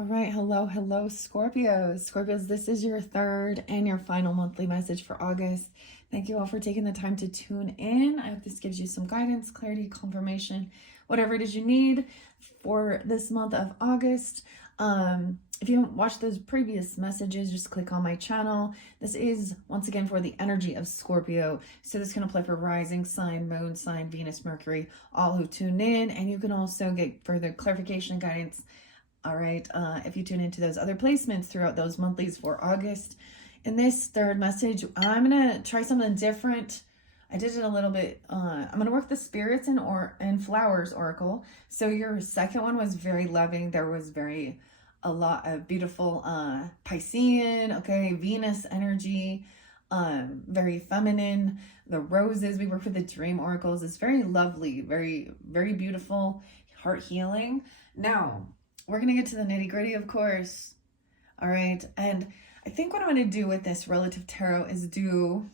All right, hello, Scorpios. Scorpios, this is your third and your final monthly message for August. Thank you all for taking the time to tune in. I hope this gives you some guidance, clarity, confirmation, whatever it is you need for this month of August. If you haven't watched those previous messages, just click on my channel. This is, once again, for the energy of Scorpio. So this can apply for rising sign, moon sign, Venus, Mercury, all who tune in. And you can also get further clarification and guidance, all right, if you tune into those other placements throughout those monthlies for August. In this third message, I'm going to try something different. I did it a little bit. I'm going to work the spirits and flowers oracle. So your second one was very loving. There was a lot of beautiful Piscean, okay, Venus energy, very feminine. The roses, we work with the dream oracles. It's very lovely, very, very beautiful, heart healing. Now, we're going to get to the nitty gritty, of course. All right. And I think what I'm going to do with this relative tarot is do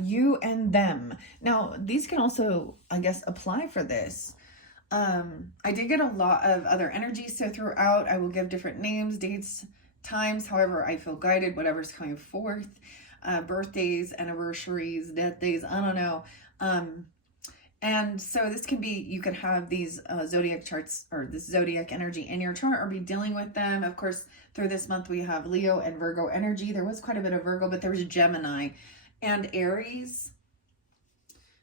you and them. Now, these can also, I guess, apply for this. I did get a lot of other energies. So throughout, I will give different names, dates, times, however I feel guided, whatever's coming forth. Birthdays, anniversaries, death days, I don't know. And so this can be, you can have these zodiac charts or this zodiac energy in your chart or be dealing with them. Of course, through this month, we have Leo and Virgo energy. There was quite a bit of Virgo, but there was Gemini and Aries.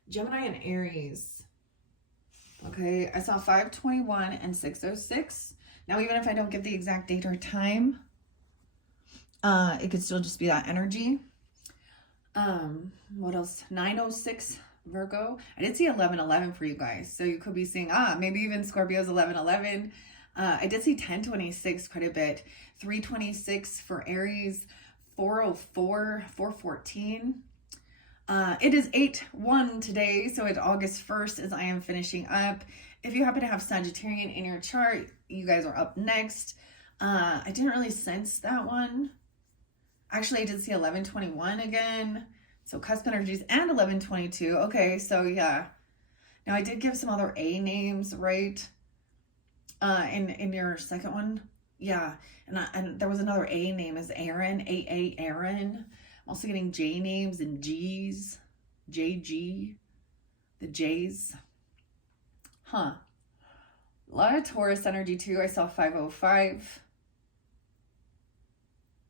Gemini and Aries. Okay, I saw 521 and 606. Now, even if I don't get the exact date or time, it could still just be that energy. What else? 906. Virgo. I did see 1111 for you guys. So you could be seeing, maybe even Scorpio's 1111. I did see 1026 quite a bit. 326 for Aries. 404, 414. It is 8/1 today. So it's August 1st as I am finishing up. If you happen to have Sagittarian in your chart, you guys are up next. I didn't really sense that one. Actually, I did see 1121 again. So cusp energies and 1122. Okay, so yeah. Now I did give some other A names, right? In your second one. Yeah. And there was another A name as Aaron, AA Aaron. I'm also getting J names and G's. JG. The J's. Huh. A lot of Taurus energy too. I saw 505.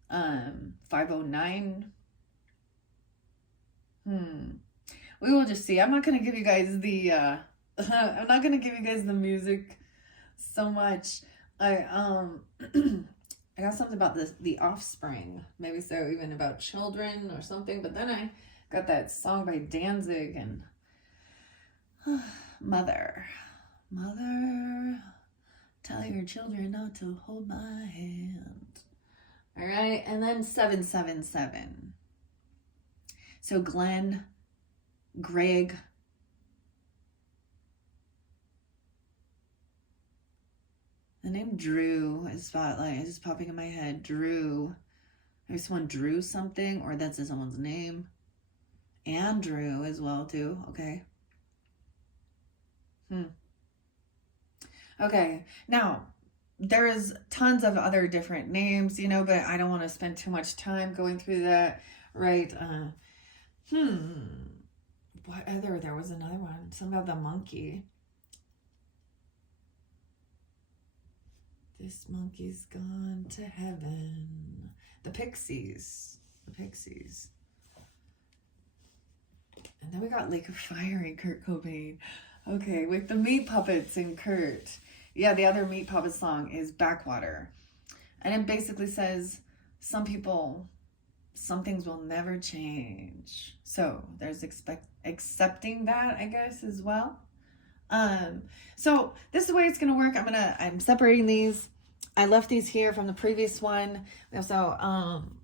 509. We will just see. I'm not going to give you guys the, I'm not going to give you guys the music so much. I got something about the offspring, maybe so even about children or something, but then I got that song by Danzig and Mother, tell your children not to hold my hand. All right. And then 777. So Glenn, Greg, the name Drew is spotlight is popping in my head. Drew. Maybe someone drew something, or that's someone's name. Andrew as well too. Okay. Okay. Now, there is tons of other different names, but I don't want to spend too much time going through that, right? What other? There was another one. Something about the monkey. This monkey's gone to heaven. The Pixies. And then we got Lake of Fire and Kurt Cobain. Okay, with the Meat Puppets and Kurt. Yeah, the other Meat Puppet song is Backwater. And it basically says, some things will never change. So there's accepting that, I guess, as well. So this is the way it's going to work. I'm separating these. I left these here from the previous one. So,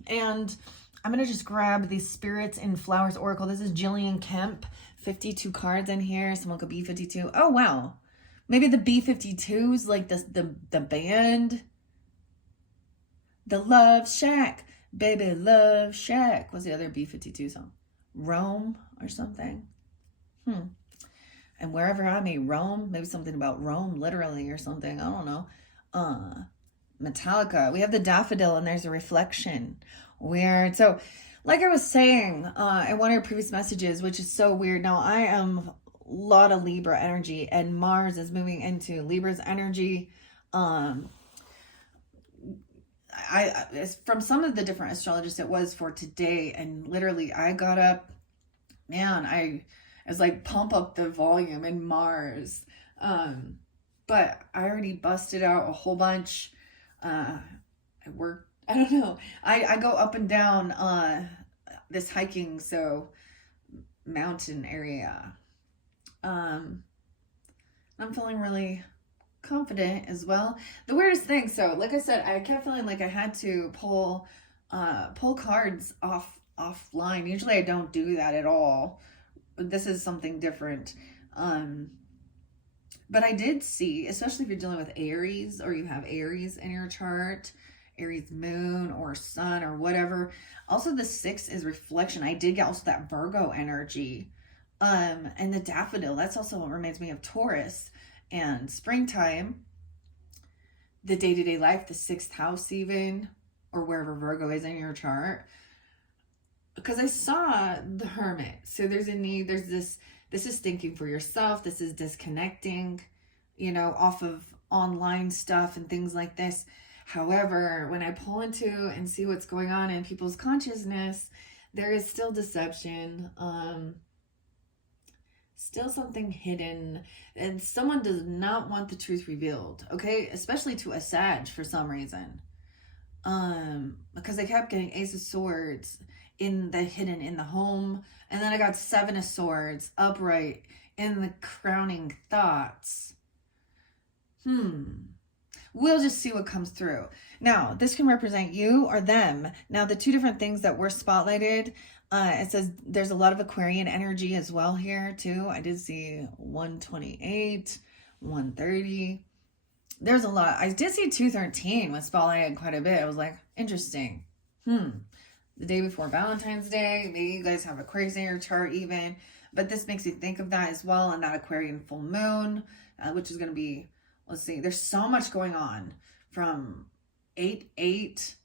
and I'm going to just grab these Spirits and Flowers Oracle. This is Jillian Kemp, 52 cards in here. Someone could be 52. Oh, wow. Maybe the B-52s, like the band. The Love Shack. Baby Love Shack. What's the other B-52 song? Rome or something? And wherever I may roam, maybe something about Rome, literally, or something. I don't know. Metallica. We have the daffodil, and there's a reflection. Weird. So, like I was saying in one of your previous messages, which is so weird. Now, I am a lot of Libra energy, and Mars is moving into Libra's energy. From some of the different astrologists, it was for today, and literally I got up, man, I was like, pump up the volume in Mars. But I already busted out a whole bunch. I worked, I don't know, I go up and down this hiking, so mountain area. I'm feeling really confident as well. The weirdest thing, so like I said, I kept feeling like I had to pull cards offline. Usually I don't do that at all. This is something different. But I did see, especially if you're dealing with Aries, or you have Aries in your chart, Aries moon or sun or whatever. Also, the 6 is reflection. I did get also that Virgo energy. And the daffodil, that's also what reminds me of Taurus and springtime, the day-to-day life, the 6th house even, or wherever Virgo is in your chart. Because I saw the Hermit. So there's a need, there's this is thinking for yourself. This is disconnecting, off of online stuff and things like this. However, when I pull into and see what's going on in people's consciousness, there is still deception, still something hidden, and someone does not want the truth revealed, okay? Especially to a Sag for some reason. Because I kept getting Ace of Swords in the hidden in the home, and then I got 7 of Swords upright in the crowning thoughts. We'll just see what comes through. Now, this can represent you or them. Now, the 2 different things that were spotlighted, it says there's a lot of Aquarian energy as well here too. I did see 128, 130. There's a lot. I did see 213 was spotlighted quite a bit. I was like, interesting. The day before Valentine's Day, maybe you guys have Aquarius in your chart even, but this makes you think of that as well, and that Aquarian full moon, which is going to be, let's see, there's so much going on from 8-8,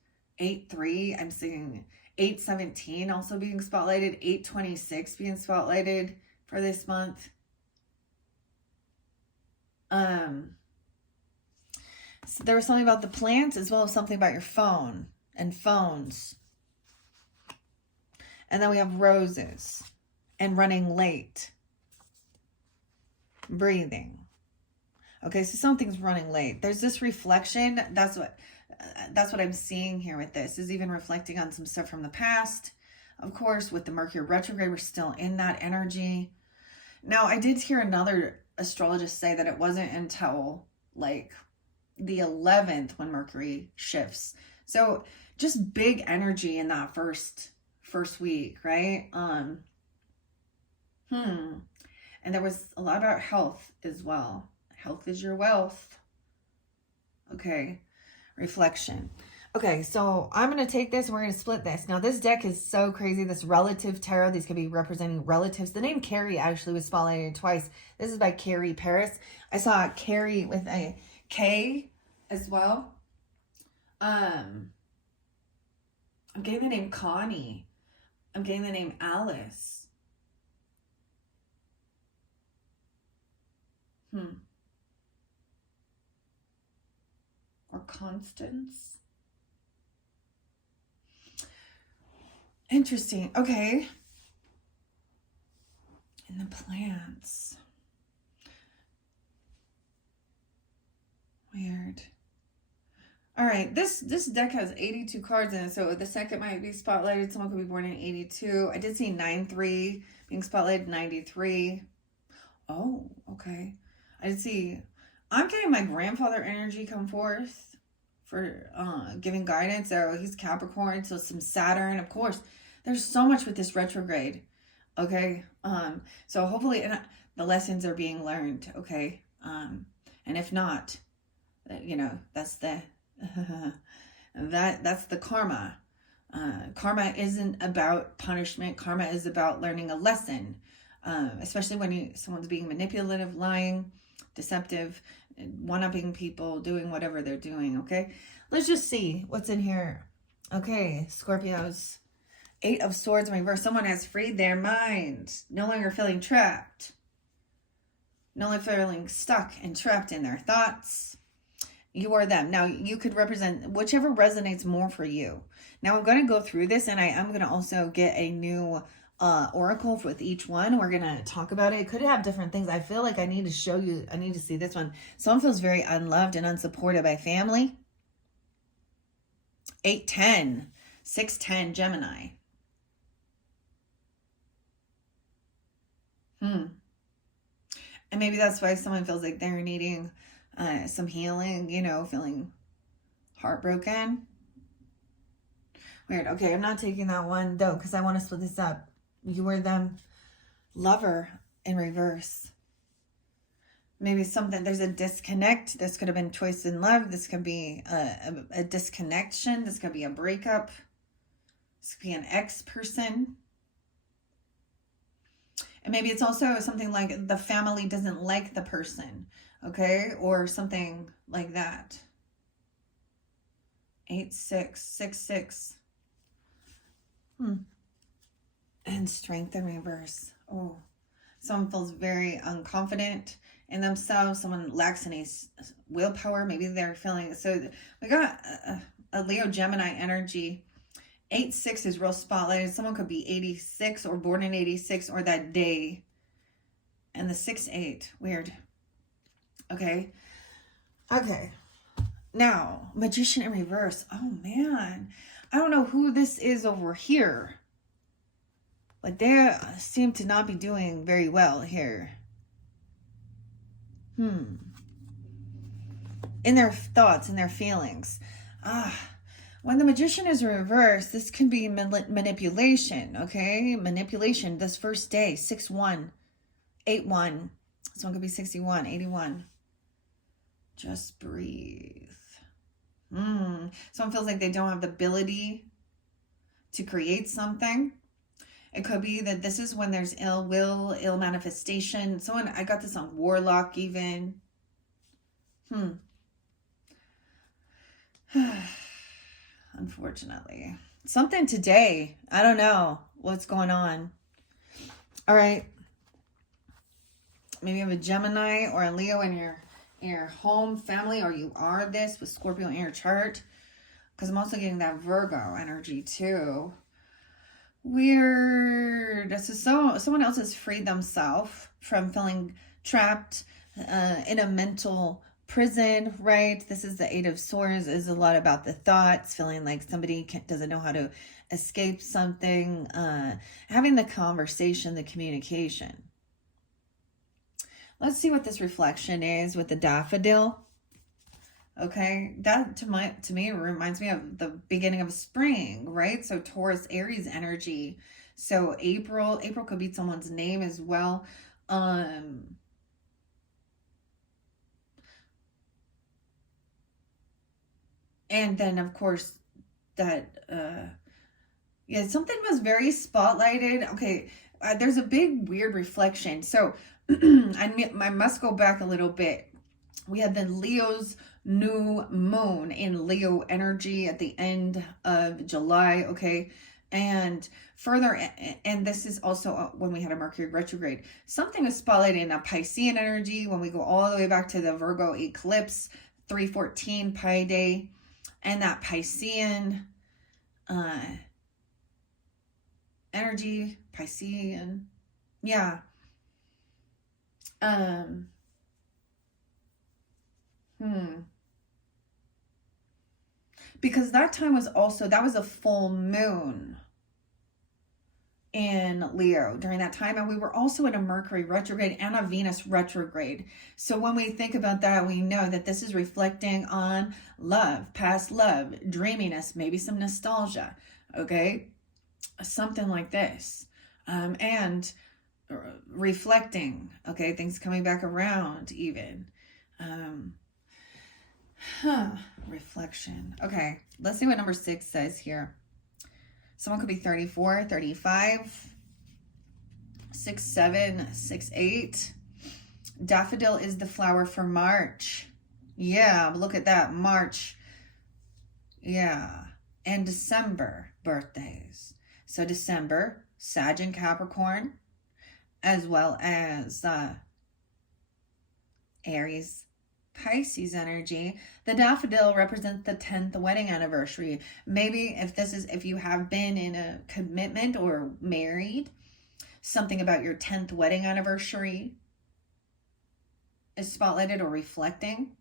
8-3. I'm seeing 8-17 also being spotlighted, 8-26 being spotlighted for this month. So there was something about the plants as well as something about your phone and phones. And then we have roses and running late. Breathing. Okay, so something's running late. There's this reflection. That's what I'm seeing here with this, is even reflecting on some stuff from the past. Of course, with the Mercury retrograde, we're still in that energy. Now, I did hear another astrologist say that it wasn't until like the 11th when Mercury shifts. So just big energy in that first week, right? And there was a lot about health as well. Health is your wealth. Okay. Reflection. Okay, so I'm going to take this and we're going to split this. Now, this deck is so crazy. This relative tarot, these could be representing relatives. The name Carrie actually was spotlighted twice. This is by Carrie Paris. I saw Carrie with a K as well. I'm getting the name Connie. I'm getting the name Alice. Or Constance. Interesting. Okay. And the plants. Weird. All right. This deck has 82 cards in it, so the second might be spotlighted. Someone could be born in 82. I did see 9-3 being spotlighted, 93. Oh, okay. I did see, I'm getting my grandfather energy come forth for giving guidance. So he's Capricorn, so some Saturn, of course. There's so much with this retrograde. Okay. So hopefully the lessons are being learned. Okay. And if not, that's the that's the karma. Karma isn't about punishment. Karma is about learning a lesson. Especially when someone's being manipulative, lying, deceptive. one-upping people, doing whatever they're doing, okay? Let's just see what's in here. Okay, Scorpios. 8 of Swords in reverse. Someone has freed their mind. No longer feeling trapped. No longer feeling stuck and trapped in their thoughts. You are them. Now, you could represent whichever resonates more for you. Now, I'm going to go through this, and I am going to also get a new oracle with each one. We're going to talk about it. It could have different things. I feel like I need to show you. I need to see this one. Someone feels very unloved and unsupported by family. 8-10. 6-10 Gemini. And maybe that's why someone feels like they're needing some healing, you know, feeling heartbroken. Weird. Okay, I'm not taking that one, though, because I want to split this up. You were them. Lover in reverse. Maybe something, there's a disconnect. This could have been choice in love. This could be a disconnection. This could be a breakup. This could be an ex-person. And maybe it's also something like the family doesn't like the person, okay? Or something like that. 8-6, 6-6. And strength in reverse. Oh, someone feels very unconfident in themselves. Someone lacks any willpower. Maybe they're feeling, so we got a Leo Gemini energy. 8-6 is real spotlighted. Someone could be 86 or born in 86 or that day. And the 6-8, weird. Okay. Now, Magician in reverse. Oh man, I don't know who this is over here. Like they seem to not be doing very well here. In their thoughts, in their feelings. When the Magician is reversed, this can be manipulation, okay? Manipulation, this first day, 6-1, 8-1. Someone could be 61, 81. Just breathe. Someone feels like they don't have the ability to create something. It could be that this is when there's ill will, ill manifestation. Someone, I got this on Warlock even. Unfortunately. Something today. I don't know what's going on. All right. Maybe you have a Gemini or a Leo in your home family, or you are this with Scorpio in your chart. Because I'm also getting that Virgo energy too. Weird. So someone else has freed themselves from feeling trapped in a mental prison, right? This is the 8 of Swords. Is a lot about the thoughts, feeling like somebody doesn't know how to escape something, having the conversation, the communication. Let's see what this reflection is with the daffodil. Okay, that to me reminds me of the beginning of spring, right? So Taurus, Aries energy. So April could be someone's name as well. And then of course that yeah, something was very spotlighted. Okay, there's a big weird reflection. So I must go back a little bit. We had the Leo's new moon in Leo energy at the end of July, okay? And further, and this is also when we had a Mercury retrograde. Something was spotlighted in a Piscean energy when we go all the way back to the Virgo eclipse, 3/14 Pi Day, and that Piscean energy, Piscean, yeah. Because that time was also, that was a full moon in Leo during that time. And we were also in a Mercury retrograde and a Venus retrograde. So when we think about that, we know that this is reflecting on love, past love, dreaminess, maybe some nostalgia, okay? Something like this. And reflecting, okay? Things coming back around even. Reflection. Okay, let's see what number 6 says here. Someone could be 34, 35, 6-7, 6-8. Daffodil is the flower for March. Yeah, look at that. March. Yeah. And December birthdays. So December, Sag and Capricorn, as well as Aries, Pisces energy. The daffodil represents the 10th wedding anniversary. Maybe if you have been in a commitment or married, something about your 10th wedding anniversary is spotlighted or reflecting.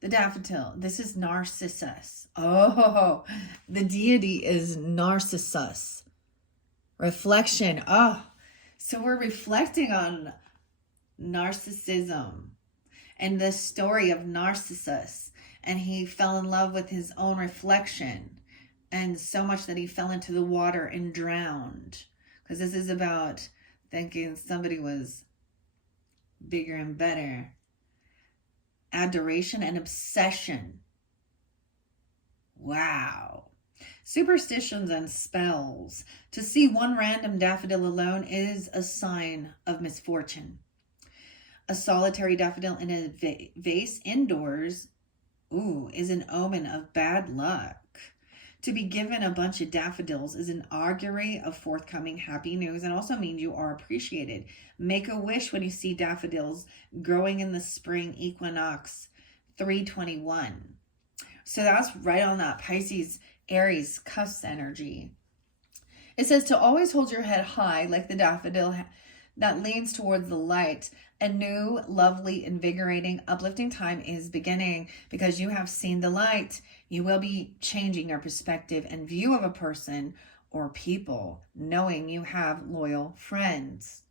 The daffodil, this is Narcissus. Oh, the deity is Narcissus. Reflection. Oh, so we're reflecting on narcissism and the story of Narcissus. And he fell in love with his own reflection. And so much that he fell into the water and drowned. Because this is about thinking somebody was bigger and better. Adoration and obsession. Wow. Superstitions and spells. To see one random daffodil alone is a sign of misfortune. A solitary daffodil in a vase indoors, is an omen of bad luck. To be given a bunch of daffodils is an augury of forthcoming happy news and also means you are appreciated. Make a wish when you see daffodils growing in the spring equinox 321. So that's right on that Pisces, Aries, cusp energy. It says to always hold your head high like the daffodil that leans towards the light. A new, lovely, invigorating, uplifting time is beginning because you have seen the light. You will be changing your perspective and view of a person or people, knowing you have loyal friends.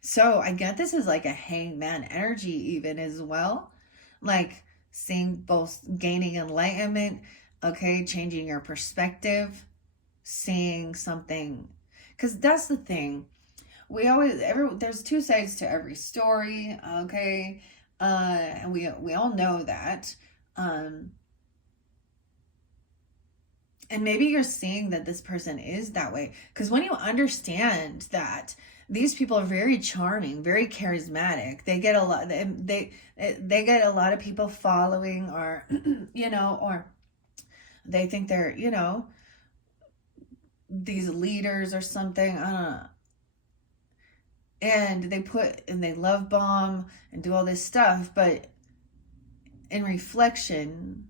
So I get this is like a hangman energy even as well. Like seeing both gaining enlightenment, okay, changing your perspective, seeing something. Because that's the thing. There's two sides to every story, okay? And we all know that. And maybe you're seeing that this person is that way. Because when you understand that these people are very charming, very charismatic, they get a lot, they get a lot of people following, or, or they think they're, these leaders or something. I don't know. And they love bomb and do all this stuff, but in reflection,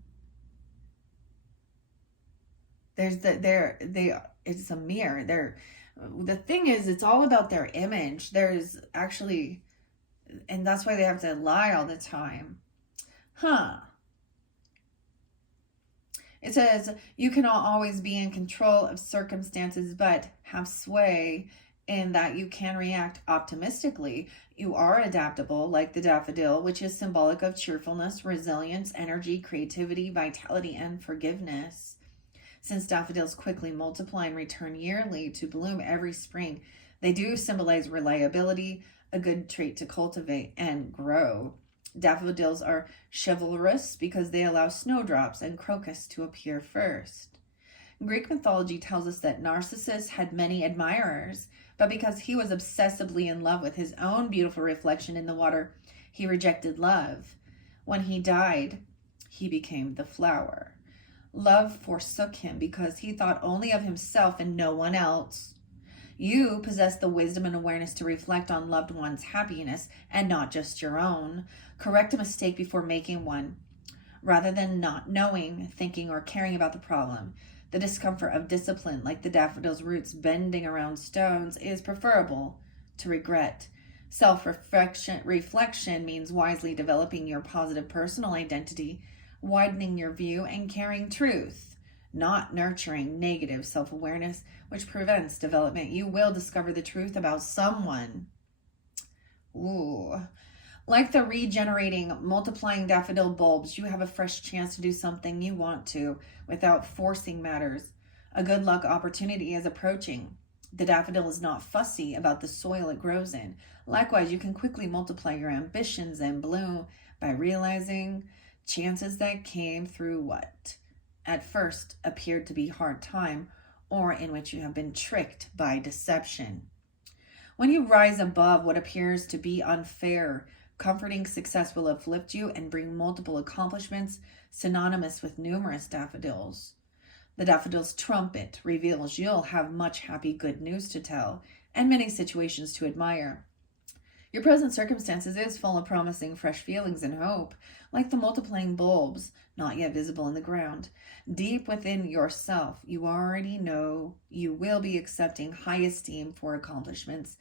it's a mirror. The thing is, it's all about their image. There's actually, and that's why they have to lie all the time. It says, you cannot always be in control of circumstances, but have sway in that you can react optimistically. You are adaptable, like the daffodil, which is symbolic of cheerfulness, resilience, energy, creativity, vitality, and forgiveness. Since daffodils quickly multiply and return yearly to bloom every spring, they do symbolize reliability, a good trait to cultivate and grow. Daffodils are chivalrous because they allow snowdrops and crocus to appear first. Greek mythology tells us that Narcissus had many admirers, but because he was obsessively in love with his own beautiful reflection in the water, he rejected love. When he died, he became the flower. Love forsook him because he thought only of himself and no one else. You possess the wisdom and awareness to reflect on loved one's happiness and not just your own. Correct a mistake before making one, rather than not knowing, thinking, or caring about the problem. The discomfort of discipline, like the daffodil's roots bending around stones, is preferable to regret. Self-reflection means wisely developing your positive personal identity, widening your view, and carrying truth, not nurturing negative self-awareness, which prevents development. You will discover the truth about someone. Like the regenerating, multiplying daffodil bulbs, you have a fresh chance to do something you want to without forcing matters. A good luck opportunity is approaching. The daffodil is not fussy about the soil it grows in. Likewise, you can quickly multiply your ambitions and bloom by realizing chances that came through what at first appeared to be hard time, or in which you have been tricked by deception. When you rise above what appears to be unfair, comforting success will uplift you and bring multiple accomplishments synonymous with numerous daffodils. The daffodil's trumpet reveals you'll have much happy good news to tell and many situations to admire. Your present circumstances is full of promising fresh feelings and hope, like the multiplying bulbs not yet visible in the ground. Deep within yourself, you already know you will be accepting high esteem for accomplishments.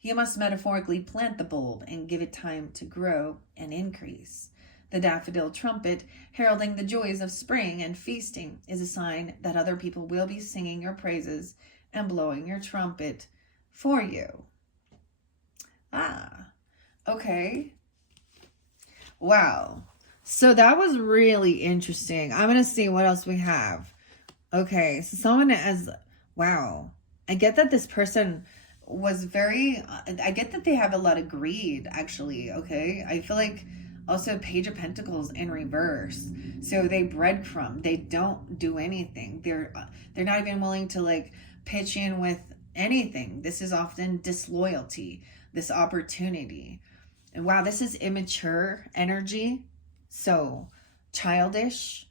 You must metaphorically plant the bulb and give it time to grow and increase. The daffodil trumpet, heralding the joys of spring and feasting, is a sign that other people will be singing your praises and blowing your trumpet for you. Okay. Wow. So that was really interesting. I'm going to see what else we have. Okay. So someone as, wow. I get that this person was very, I get that they have a lot of greed, actually. Okay. I feel like also Page of Pentacles in reverse. So they breadcrumb. They don't do anything. They're not even willing to like pitch in with anything. This is often disloyalty, this opportunity. And wow, this is immature energy. So childish.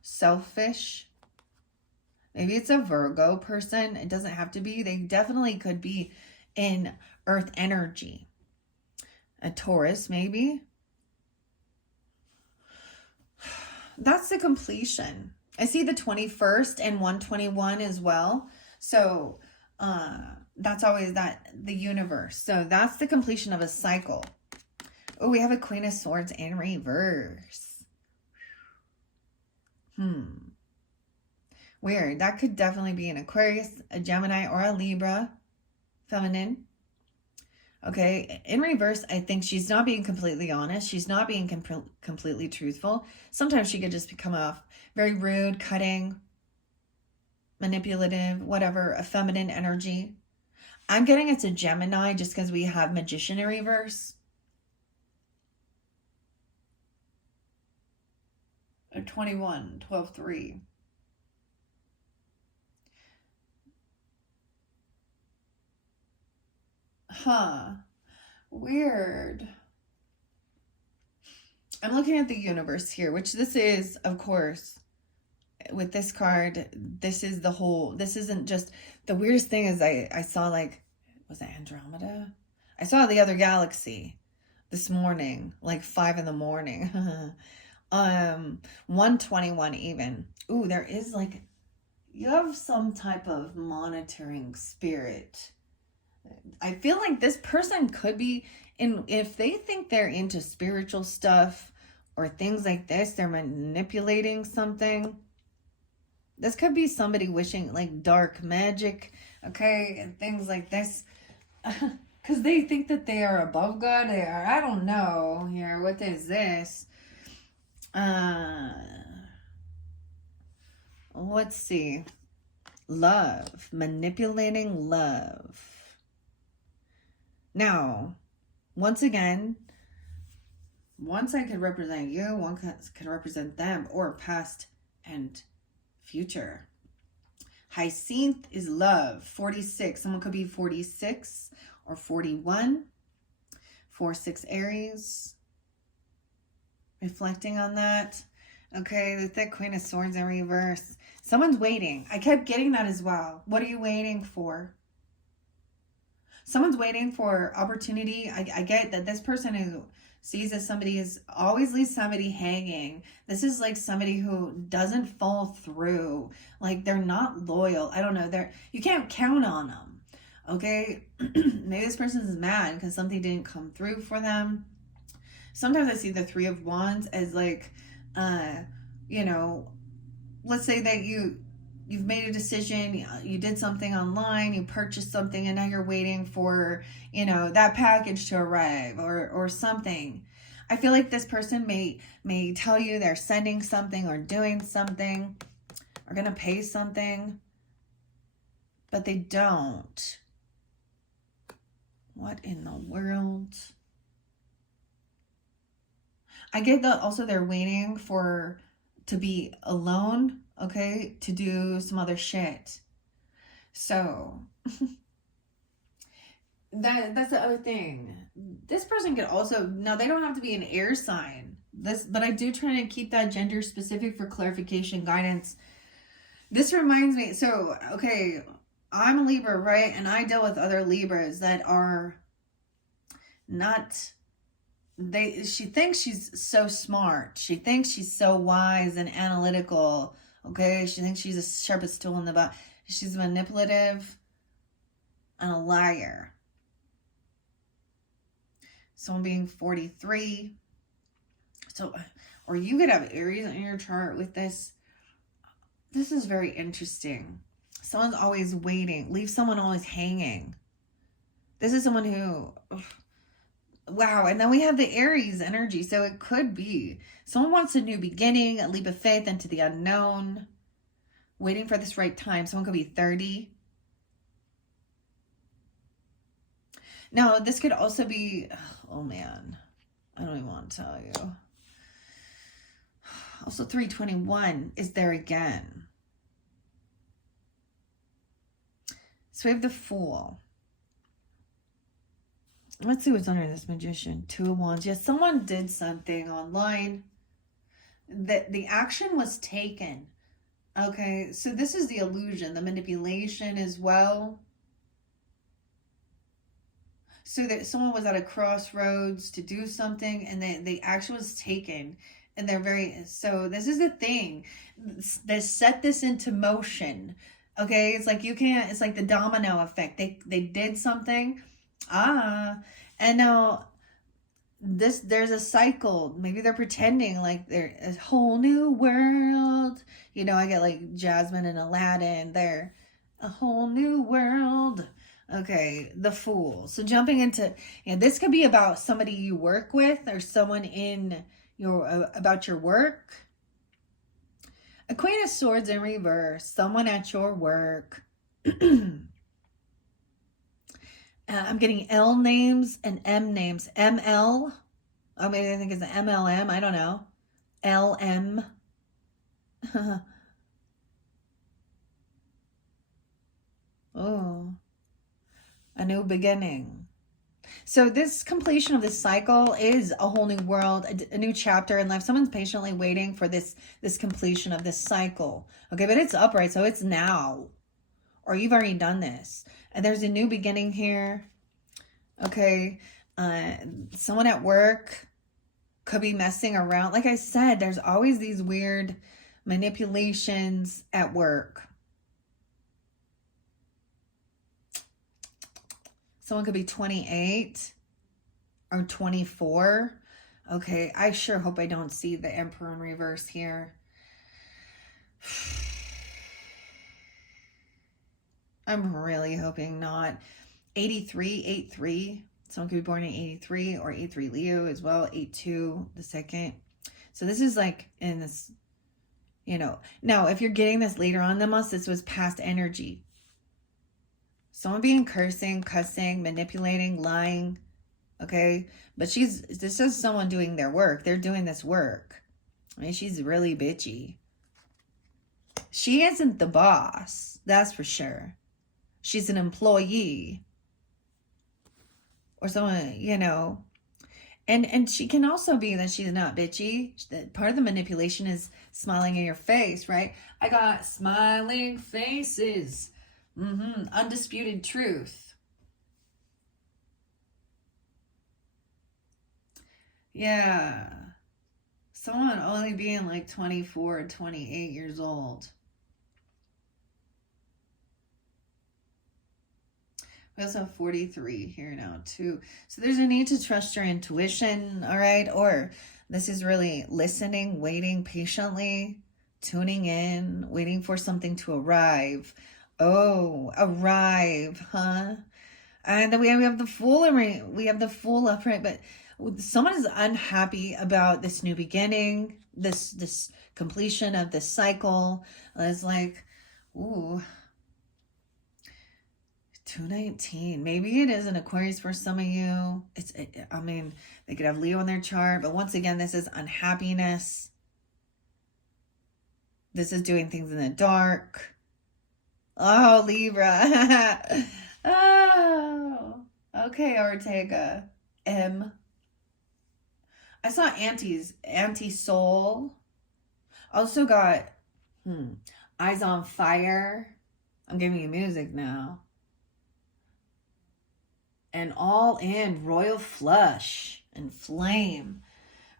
Selfish. Maybe it's a Virgo person. It doesn't have to be. They definitely could be in earth energy. A Taurus, maybe. That's the completion. I see the 21st and 121 as well. So that's always the universe. So that's the completion of a cycle. Oh, we have a Queen of Swords in reverse. Weird. That could definitely be an Aquarius, a Gemini, or a Libra. Feminine. Okay. In reverse, I think she's not being completely honest. She's not being completely truthful. Sometimes she could just come off very rude, cutting, manipulative, whatever, a feminine energy. I'm getting it's a Gemini just because we have Magician in reverse. A 21, 12, 3. Weird. I'm looking at the universe here, which this is, of course, with this card, this is the whole, this isn't just, the weirdest thing is I saw like, was it Andromeda? I saw the other galaxy this morning, like 5 in the morning. 121 even. Ooh, there is like, you have some type of monitoring spirit. I feel like this person could be in, if they think they're into spiritual stuff or things like this, they're manipulating something. This could be somebody wishing like dark magic, okay, and things like this. Because they think that they are above God. They are, I don't know here. What is this? Let's see. Love. Manipulating love. Now, once again, one side could represent you, one could represent them, or past and future. Hyacinth is love. 46. Someone could be 46 or 41. 4-6 Aries. Reflecting on that. Okay, the thick Queen of Swords in reverse. Someone's waiting. I kept getting that as well. What are you waiting for? Someone's waiting for opportunity. I get that this person who sees that somebody is always leaves somebody hanging. This is like somebody who doesn't fall through. Like they're not loyal. I don't know. You can't count on them. Okay? Maybe this person is mad because something didn't come through for them. Sometimes I see the 3 of Wands as like, you know, let's say that you've made a decision, you did something online, you purchased something, and now you're waiting for, you know, that package to arrive or something. I feel like this person may tell you they're sending something or doing something or going to pay something, but they don't. What in the world? I get that also they're waiting to be alone, okay, to do some other shit. So that's the other thing. This person could also, now they don't have to be an air sign. But I do try to keep that gender specific for clarification, guidance. This reminds me, so, okay, I'm a Libra, right? And I deal with other Libras that are not, she thinks she's so smart. She thinks she's so wise and analytical, okay? She thinks she's the sharpest tool in the box. She's manipulative and a liar. Someone being 43. So, or you could have Aries in your chart with this. This is very interesting. Someone's always waiting. Leave someone always hanging. This is someone who, wow. And then we have the Aries energy. So it could be someone wants a new beginning, a leap of faith into the unknown, waiting for this right time. Someone could be 30. Now, this could also be, oh man, I don't even want to tell you. Also, 321 is there again. So we have the Fool. Let's see what's under this Magician. 2 of Wands. Yes, someone did something online. That the action was taken. Okay, so this is the illusion, the manipulation as well. So that someone was at a crossroads to do something, and the action was taken. And they're very, so this is the thing. They set this into motion. Okay, it's like you can't, it's like the domino effect. They did something. And now there's a cycle. Maybe they're pretending like they're a whole new world. You know, I get like Jasmine and Aladdin. They're a whole new world. Okay, the Fool. So jumping into, this could be about somebody you work with or someone in about your work. A Queen of Swords in reverse. Someone at your work. I'm getting L names and M names. ML. Oh, maybe I think it's an MLM. I don't know. LM. Oh. A new beginning. So this completion of this cycle is a whole new world, a new chapter in life. Someone's patiently waiting for this completion of this cycle. Okay, but it's upright, so it's now. Or you've already done this. And there's a new beginning here. Okay, someone at work could be messing around. Like I said, there's always these weird manipulations at work. Someone could be 28 or 24. Okay, I sure hope I don't see the Emperor in reverse here. I'm really hoping not. 83. Someone could be born in 83 or 83 Leo as well. 82, the second. So this is like in this, Now, if you're getting this later on in the month, this was past energy. Someone being cursing, cussing, manipulating, lying, okay? But this is someone doing their work. They're doing this work. I mean, she's really bitchy. She isn't the boss, that's for sure. She's an employee. Or someone, And she can also be that she's not bitchy. Part of the manipulation is smiling in your face, right? I got smiling faces. Undisputed truth. Yeah. Someone only being like 24 and 28 years old. We also have 43 here now too. So there's a need to trust your intuition, all right? Or this is really listening, waiting patiently, tuning in, waiting for something to arrive. Oh, arrive, huh? And then we have the Fool, and we have the Fool upright, but someone is unhappy about this new beginning, this completion of this cycle. It's like, ooh, 219. Maybe it is an Aquarius for some of you. I mean, they could have Leo in their chart, but once again, this is unhappiness. This is doing things in the dark. Oh, Libra. Oh, okay, Ortega. M. I saw anti-soul. Also got Eyes on Fire. I'm giving you music now. And All In, Royal Flush and Flame.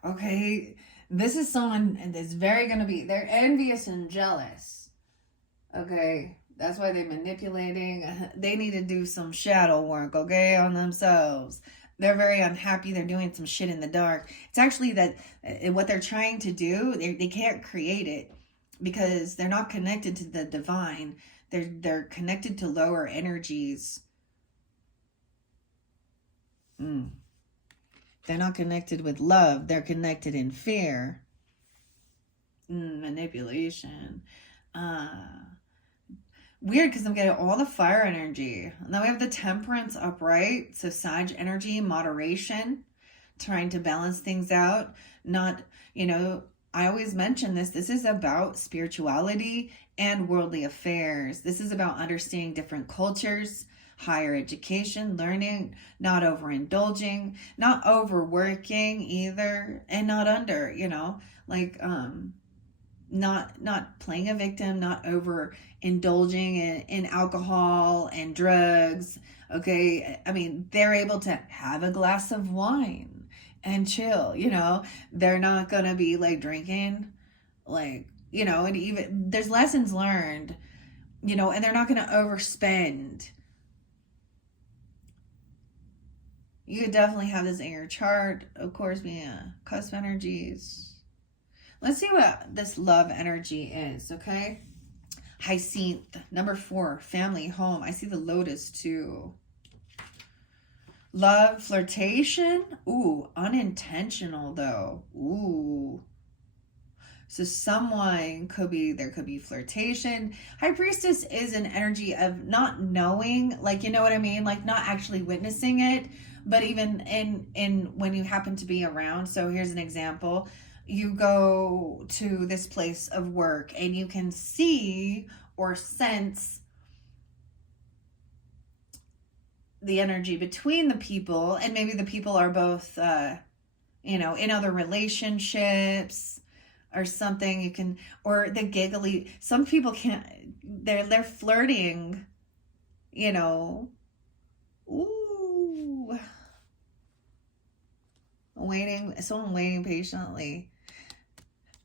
Okay, this is someone that's very going to be, they're envious and jealous. Okay, that's why they're manipulating. They need to do some shadow work, okay, on themselves. They're very unhappy. They're doing some shit in the dark. It's actually that what they're trying to do, they can't create it because they're not connected to the divine. They're connected to lower energies. They're not connected with love. They're connected in fear. Manipulation. Weird because I'm getting all the fire energy. And then we have the temperance upright. So Sag energy, moderation, trying to balance things out. Not, I always mention this. This is about spirituality and worldly affairs. This is about understanding different cultures, higher education, learning, not overindulging, not overworking either, and not under, not playing a victim, not overindulging in alcohol and drugs. Okay, I mean, they're able to have a glass of wine and chill, they're not gonna be like drinking, and even there's lessons learned, and they're not gonna overspend. You could definitely have this in your chart, of course, cusp energies. Let's see what this love energy is, okay? Hyacinth, number 4, family, home. I see the lotus too. Love, flirtation. Ooh, unintentional though. Ooh. So there could be flirtation. High Priestess is an energy of not knowing, like, you know what I mean? Like not actually witnessing it, but even in when you happen to be around. So here's an example. You go to this place of work and you can see or sense the energy between the people, and maybe the people are both in other relationships or something. You can, or the giggly, some people can't, they're flirting, ooh, someone waiting patiently.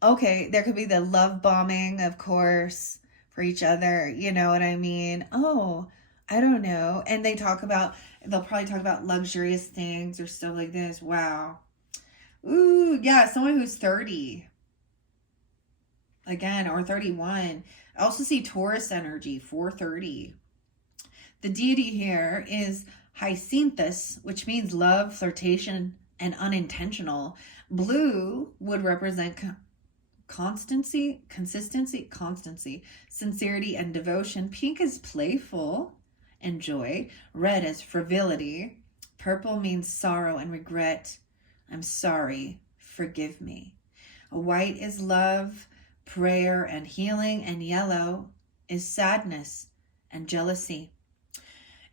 Okay, there could be the love bombing, of course, for each other, you know what I mean? Oh, I don't know. And they'll probably talk about luxurious things or stuff like this. Wow. Ooh, yeah, someone who's 30. Again, or 31. I also see Taurus energy, 430. The deity here is Hyacinthus, which means love, flirtation, and unintentional. Blue would represent constancy, sincerity, and devotion. Pink is playful and joy. Red is frivolity. Purple means sorrow and regret. I'm sorry, forgive me. White is love, prayer, and healing. And yellow is sadness and jealousy.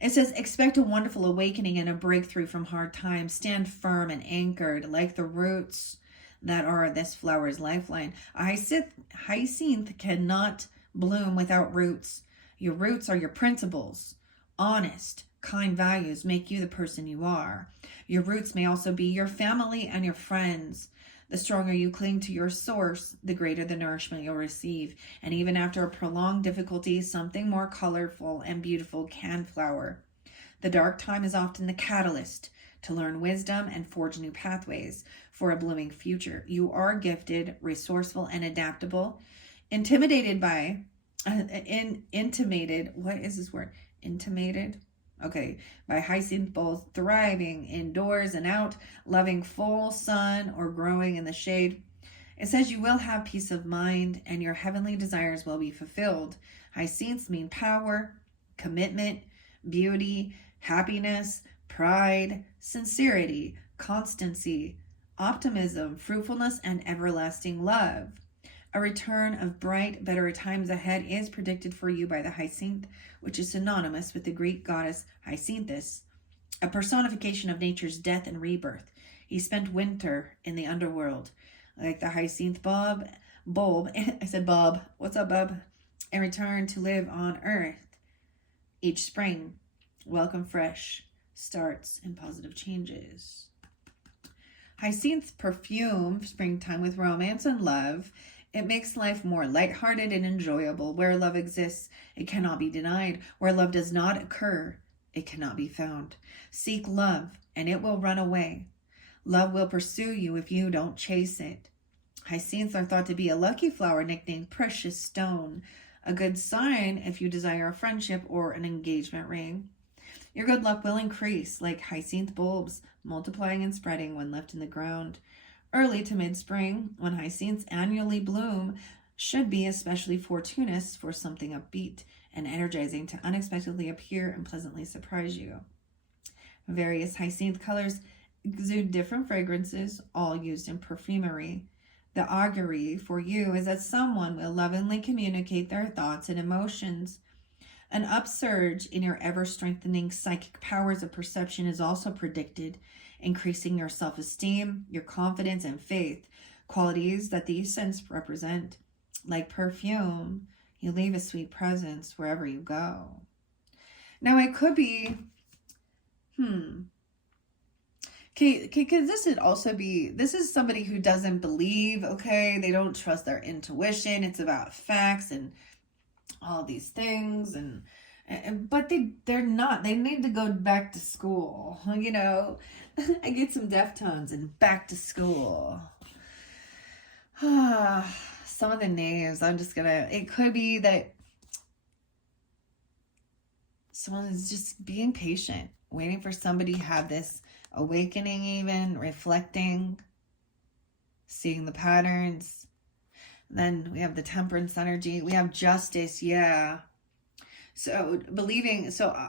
It says, expect a wonderful awakening and a breakthrough from hard times. Stand firm and anchored like the roots that are this flower's lifeline. A hyacinth cannot bloom without roots. Your roots are your principles. Honest, kind values make you the person you are. Your roots may also be your family and your friends. The stronger you cling to your source, the greater the nourishment you'll receive. And even after a prolonged difficulty, something more colorful and beautiful can flower. The dark time is often the catalyst to learn wisdom and forge new pathways for a blooming future. You are gifted, resourceful, and adaptable. Intimated, what is this word? Intimated? Okay, by hyacinth, both thriving indoors and out, loving full sun or growing in the shade. It says you will have peace of mind and your heavenly desires will be fulfilled. Hyacinths mean power, commitment, beauty, happiness, pride, sincerity, constancy, optimism, fruitfulness, and everlasting love. A return of bright, better times ahead is predicted for you by the Hyacinth, which is synonymous with the Greek goddess Hyacinthus, a personification of nature's death and rebirth. He spent winter in the underworld, like the hyacinth bulb. I said Bob. What's up, bub? And returned to live on Earth. Each spring, welcome fresh starts and positive changes. Hyacinth perfume springtime with romance and love. It makes life more lighthearted and enjoyable. Where love exists, it cannot be denied. Where love does not occur, it cannot be found. Seek love, and it will run away. Love will pursue you if you don't chase it. Hyacinths are thought to be a lucky flower nicknamed precious stone, a good sign if you desire a friendship or an engagement ring. Your good luck will increase like hyacinth bulbs, multiplying and spreading when left in the ground. Early to mid-spring, when hyacinths annually bloom, should be especially fortuitous for something upbeat and energizing to unexpectedly appear and pleasantly surprise you. Various hyacinth colors exude different fragrances, all used in perfumery. The augury for you is that someone will lovingly communicate their thoughts and emotions. An upsurge in your ever-strengthening psychic powers of perception is also predicted, increasing your self-esteem, your confidence, and faith, qualities that these scents represent. Like perfume, you leave a sweet presence wherever you go. Now, it could be, Okay, because this would also be, this is somebody who doesn't believe, okay? They don't trust their intuition. It's about facts and all these things, but they're not. They need to go back to school, you know? I get some Deftones and back to school. Some of the names, it could be that someone is just being patient, waiting for somebody to have this awakening, even reflecting, seeing the patterns. Then we have the temperance energy. We have justice. Yeah. So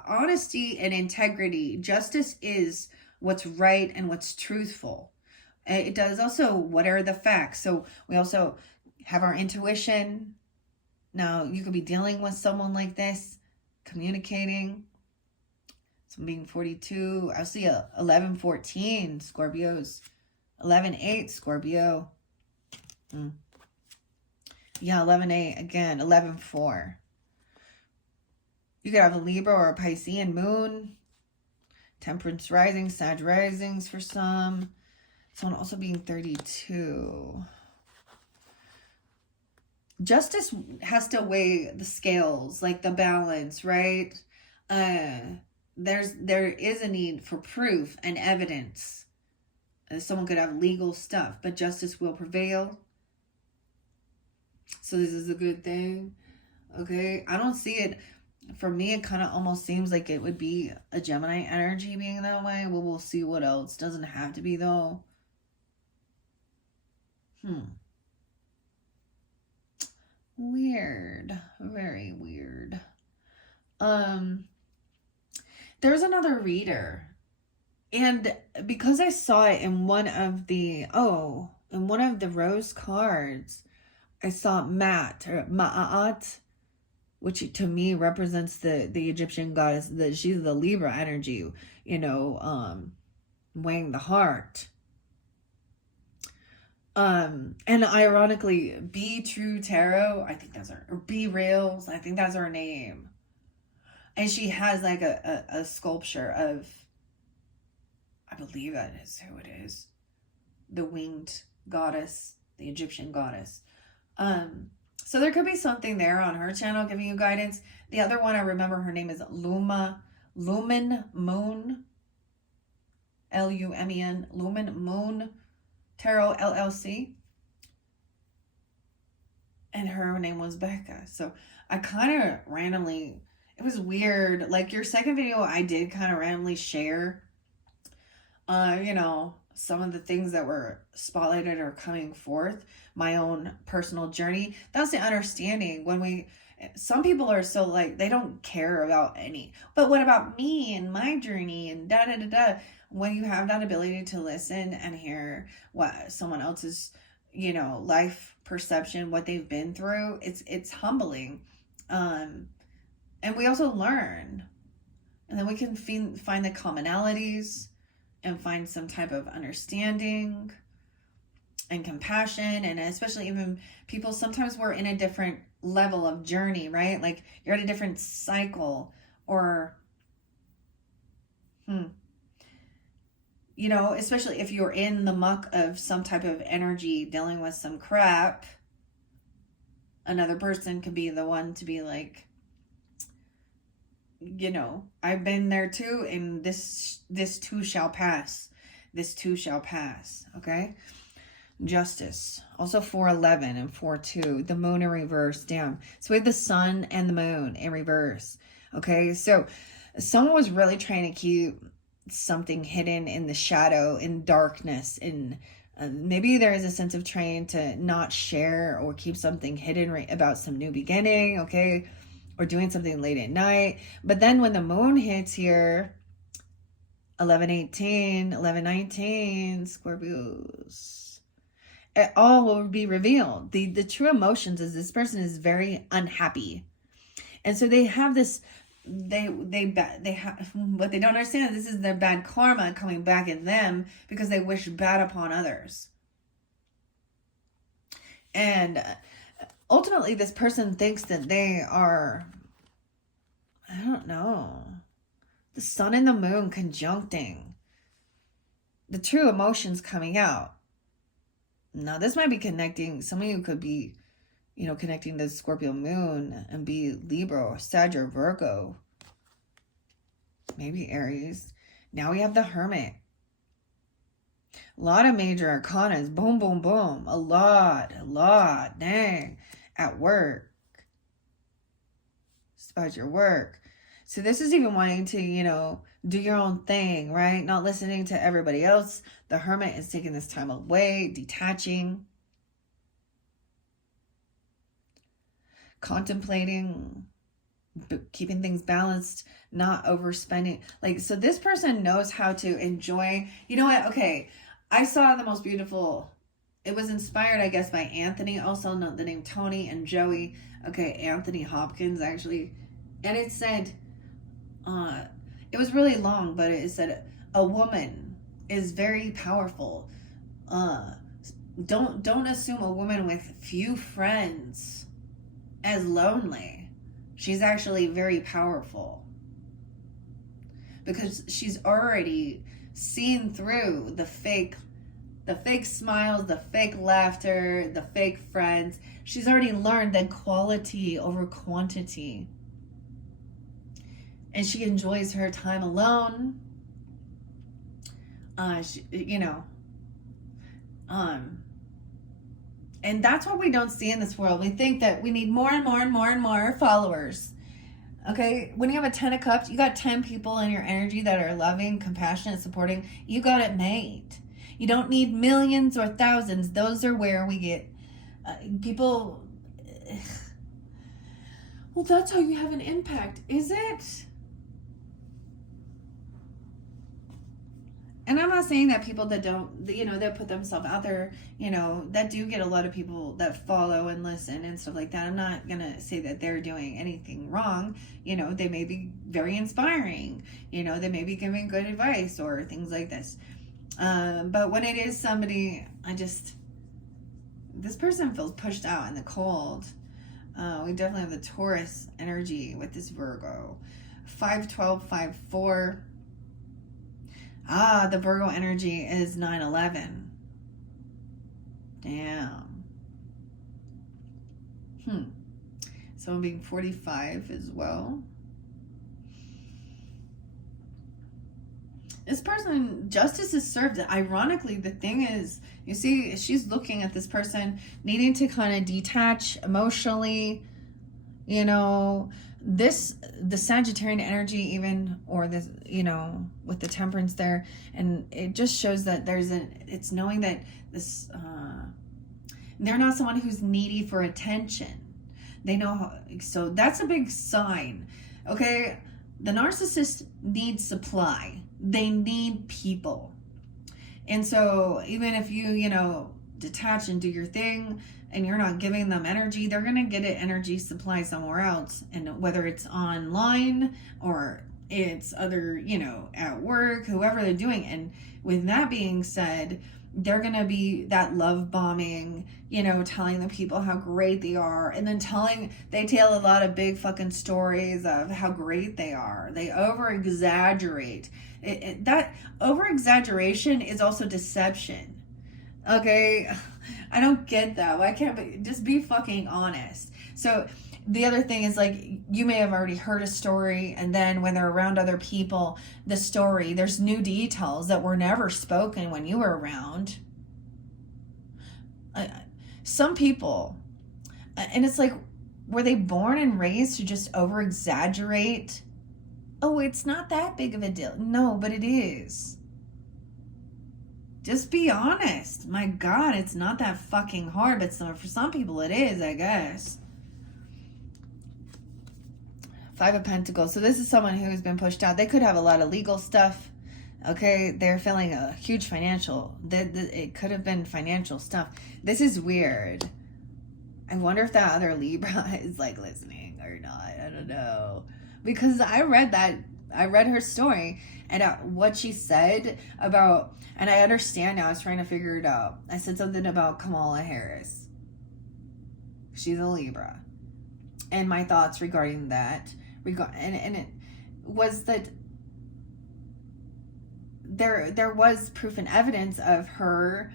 honesty and integrity. Justice is what's right and what's truthful. It does also, what are the facts? So we also have our intuition. Now you could be dealing with someone like this, communicating. So being 42, I see 11-14 Scorpios, 11-8 Scorpio. Yeah, 11-8 again, 11-4. You could have a Libra or a Piscean moon, Temperance rising, Sag risings for some. Someone also being 32. Justice has to weigh the scales, like the balance, right? There is a need for proof and evidence. Someone could have legal stuff, but justice will prevail. So this is a good thing. Okay, I don't see it. For me, it kind of almost seems like it would be a Gemini energy being that way. Well, we'll see what else. Doesn't have to be, though. Weird. Very weird. There's another reader. And because I saw it in one of the rose cards, I saw Maat or Ma'at, which to me represents the Egyptian goddess. She's the Libra energy, weighing the heart. And ironically, Be True Tarot, I think that's her, or Be Reals, I think that's her name. And she has like a sculpture of, I believe that is who it is, the winged goddess, the Egyptian goddess. So there could be something there on her channel giving you guidance. The other one, I remember her name is Lumen Moon, Lumen, Lumen Moon Tarot LLC. And her name was Becca. So I kind of randomly, it was weird. Like your second video, I did kind of randomly share, some of the things that were spotlighted or coming forth, my own personal journey. That's the understanding when some people are so like, they don't care about but what about me and my journey and da-da-da-da. When you have that ability to listen and hear what someone else is, life perception, what they've been through. It's humbling. And we also learn, and then we can find the commonalities and find some type of understanding and compassion. And especially even people, sometimes we're in a different level of journey, right? Like you're at a different cycle, or especially if you're in the muck of some type of energy dealing with some crap, another person could be the one to be like, I've been there too, and this too shall pass. This too shall pass. Okay. Justice. Also 411 and 42. The moon in reverse. Damn. So we have the sun and the moon in reverse. Okay. So someone was really trying to keep something hidden in the shadow, in darkness, in maybe there is a sense of trying to not share or keep something hidden about some new beginning. Okay. Or doing something late at night. But then when the moon hits here, 11:18, 11:19, Scorpios, it all will be revealed. The true emotions is this person is very unhappy. And so they have this, they have, what they don't understand, this is their bad karma coming back at them because they wish bad upon others. And ultimately, this person thinks that they are, I don't know, the sun and the moon conjuncting, the true emotions coming out. Now, this might be connecting, some of you could be, connecting the Scorpio moon and be Libra, Sag, or Virgo. Maybe Aries. Now we have the Hermit. A lot of major arcanas. Boom, boom, boom. A lot. Dang. At work. It's about your work. So this is even wanting to, do your own thing, right? Not listening to everybody else. The Hermit is taking this time away, detaching, contemplating, keeping things balanced, not overspending. So this person knows how to enjoy. You know what? Okay. I saw the most beautiful, it was inspired, I guess, by Anthony, also not the name Tony and Joey. Okay, Anthony Hopkins, actually. And it said, it was really long, but it said, a woman is very powerful. Don't assume a woman with few friends as lonely. She's actually very powerful. Because she's already seen through the fake smiles, the fake laughter, the fake friends. She's already learned that quality over quantity. And she enjoys her time alone. And that's what we don't see in this world. We think that we need more and more and more and more followers. Okay, when you have a 10 of cups, you got 10 people in your energy that are loving, compassionate, supporting. You got it made. You don't need millions or thousands. Those are where we get people. Well, that's how you have an impact. Is it? And I'm not saying that people that don't, that put themselves out there, that do get a lot of people that follow and listen and stuff like that. I'm not going to say that they're doing anything wrong. They may be very inspiring. They may be giving good advice or things like this. But when it is somebody, this person feels pushed out in the cold. We definitely have the Taurus energy with this Virgo. 512, 54. The Virgo energy is 9/11. Damn. So I'm being 45 as well. This person, justice is served. Ironically, the thing is, you see, she's looking at this person needing to kind of detach emotionally, the Sagittarian energy even, or this, with the Temperance there. And it just shows that it's knowing that this, they're not someone who's needy for attention. They know how, so that's a big sign. Okay. The narcissist needs supply. They need people. And so even if you, detach and do your thing, and you're not giving them energy, they're going to get an energy supply somewhere else. And whether it's online or it's other, you know, at work, whoever they're doing. And with that being said, they're going to be that love bombing, you know, telling the people how great they are. And then they tell a lot of big fucking stories of how great they are. They over exaggerate. That over exaggeration is also deception. Okay. I don't get that. Why can't just be fucking honest? So the other thing is, like, you may have already heard a story, and then when they're around other people, there's new details that were never spoken when you were around. Some people, and it's like, were they born and raised to just over exaggerate? Oh, it's not that big of a deal. No, but it is. Just be honest. My God, it's not that fucking hard, but for some people it is, I guess. Five of Pentacles. So this is someone who's been pushed out. They could have a lot of legal stuff. Okay, they're feeling a huge financial. It could have been financial stuff. This is weird. I wonder if that other Libra is like listening or not. I don't know. Because I read her story and what she said about, and I understand now. I was trying to figure it out. I said something about Kamala Harris. She's a Libra. And my thoughts regarding that, and it was that there was proof and evidence of her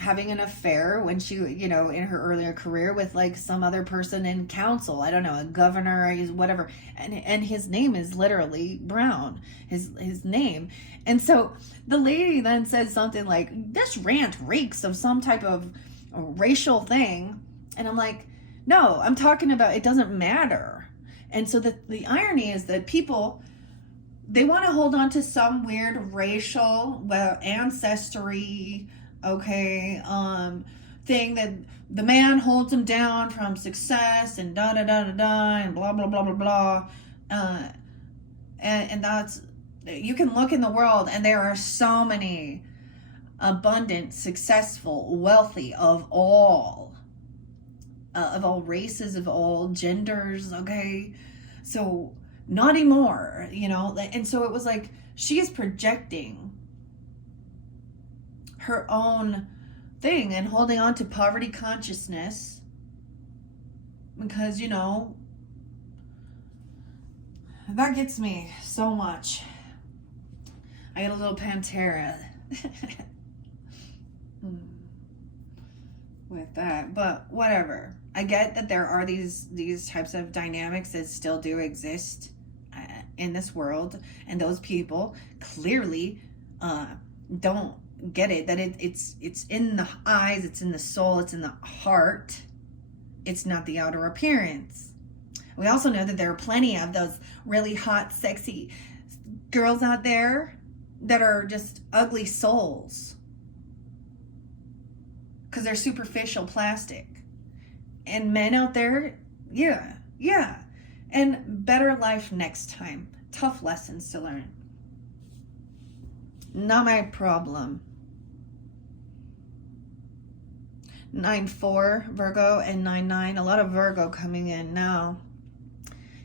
having an affair when she, you know, in her earlier career with like some other person in council. I don't know, a governor, whatever. And his name is literally Brown, his name. And so the lady then said something like, this rant reeks of some type of racial thing. And I'm like, no, I'm talking about, it doesn't matter. And so the irony is that people, they want to hold on to some weird racial, ancestry, okay, thing that the man holds him down from success and da-da-da-da-da and blah, blah, blah, blah, blah. And that's, you can look in the world and there are so many abundant, successful, wealthy of all races, of all genders, okay? So not anymore, you know? And so it was like, she is projecting her own thing and holding on to poverty consciousness because, you know, that gets me so much. I get a little Pantera with that, but whatever. I get that there are these types of dynamics that still do exist in this world, and those people clearly don't get it, that it's in the eyes, it's in the soul, it's in the heart. It's not the outer appearance. We also know that there are plenty of those really hot, sexy girls out there that are just ugly souls because they're superficial plastic. And men out there, yeah. And better life next time. Tough lessons to learn. Not my problem. 9-4 Virgo and 9-9. A lot of Virgo coming in now.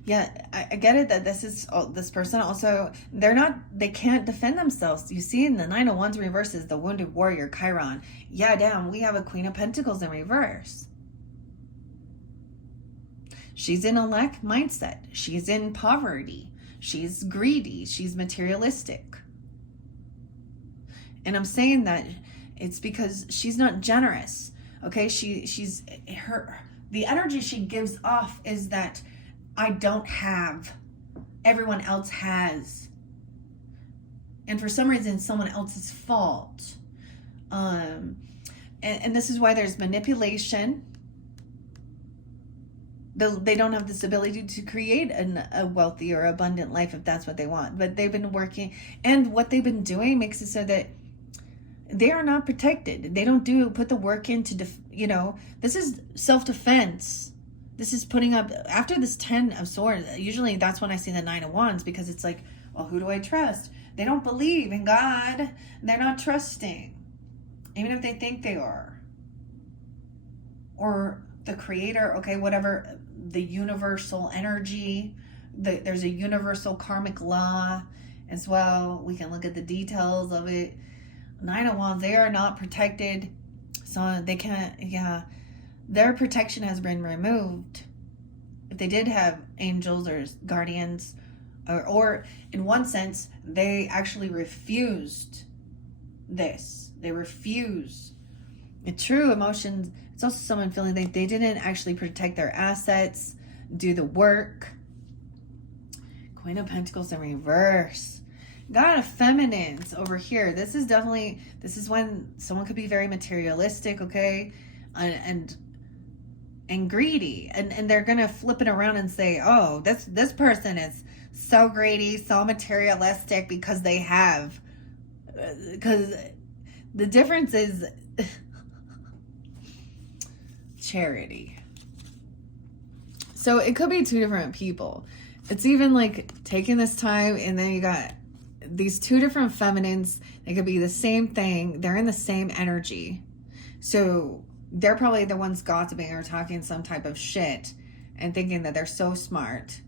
Yeah, I get it that this person also, they can't defend themselves. You see in the 9 of Wands reverse is the wounded warrior, Chiron. Yeah, damn, we have a Queen of Pentacles in reverse. She's in a lack mindset. She's in poverty. She's greedy. She's materialistic. And I'm saying that it's because she's not generous. Okay, the energy she gives off is that I don't have, everyone else has. And for some reason, it's someone else's fault. And this is why there's manipulation. They don't have this ability to create a wealthy or abundant life if that's what they want. But they've been working, and what they've been doing makes it so that they are not protected. They don't put the work into, this is self-defense. This is putting up, after this 10 of Swords, usually that's when I see the 9 of Wands, because it's like, well, who do I trust? They don't believe in God. They're not trusting, even if they think they are. or the creator, okay, whatever, the universal energy. There's a universal karmic law as well. We can look at the details of it. Nine of Wands, they are not protected. So they can't, their protection has been removed. If they did have angels or guardians, or in one sense, they actually refused this. They refuse. The true emotions, it's also someone feeling they didn't actually protect their assets, do the work. Queen of Pentacles in reverse. Got a feminines over here. This is when someone could be very materialistic, okay? And greedy. And they're gonna flip it around and say, oh, this person is so greedy, so materialistic because they have. Because the difference is charity. So it could be two different people. It's even like taking this time, and then you got these two different feminines. They could be the same thing. They're in the same energy. So they're probably the ones gossiping or talking some type of shit and thinking that they're so smart.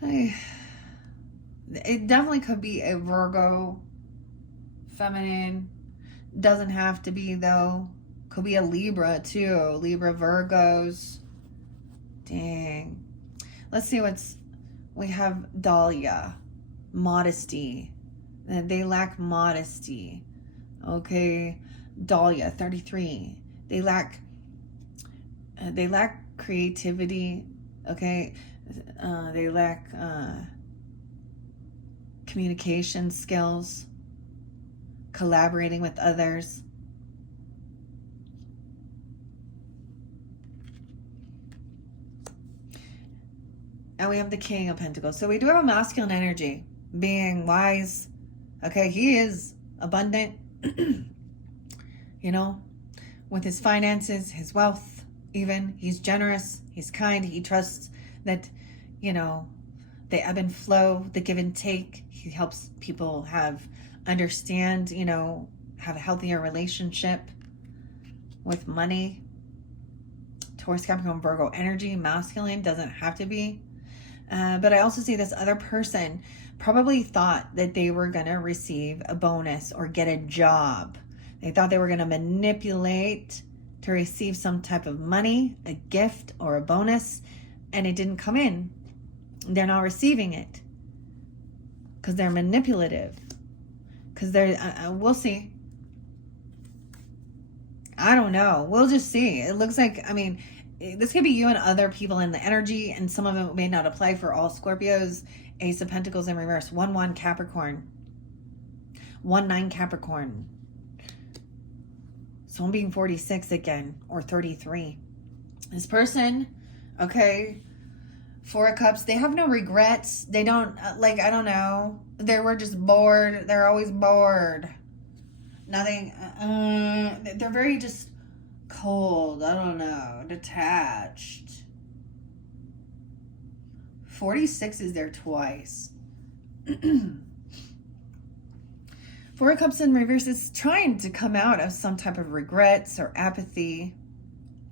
It definitely could be a Virgo feminine. Doesn't have to be, though. Could be a Libra too. Libra, Virgos. Dang. Let's see we have Dahlia. Modesty. They lack modesty. Okay. Dahlia, 33. They lack creativity. Okay. They lack communication skills, collaborating with others. And we have the King of Pentacles. So we do have a masculine energy, being wise. Okay, he is abundant, you know, with his finances, his wealth, even. He's generous, he's kind, he trusts that, you know, the ebb and flow, the give and take. He helps people understand, you know, have a healthier relationship with money. Taurus, Capricorn, Virgo energy, masculine, doesn't have to be. But I also see this other person probably thought that they were going to receive a bonus or get a job. They thought they were going to manipulate to receive some type of money, a gift or a bonus, and it didn't come in. They're not receiving it because they're manipulative. Because we'll see. I don't know. We'll just see. It looks like, I mean, this could be you and other people in the energy, and some of it may not apply for all Scorpios. Ace of Pentacles in reverse. 1-1 Capricorn. 1-9 Capricorn. So I'm being 46 again, or 33. This person, okay, 4 of Cups, they have no regrets. They don't, like, I don't know. They were just bored. They're always bored. Nothing, they're very just cold, I don't know, detached. 46 is there twice. 4 of Cups in reverse is trying to come out of some type of regrets or apathy,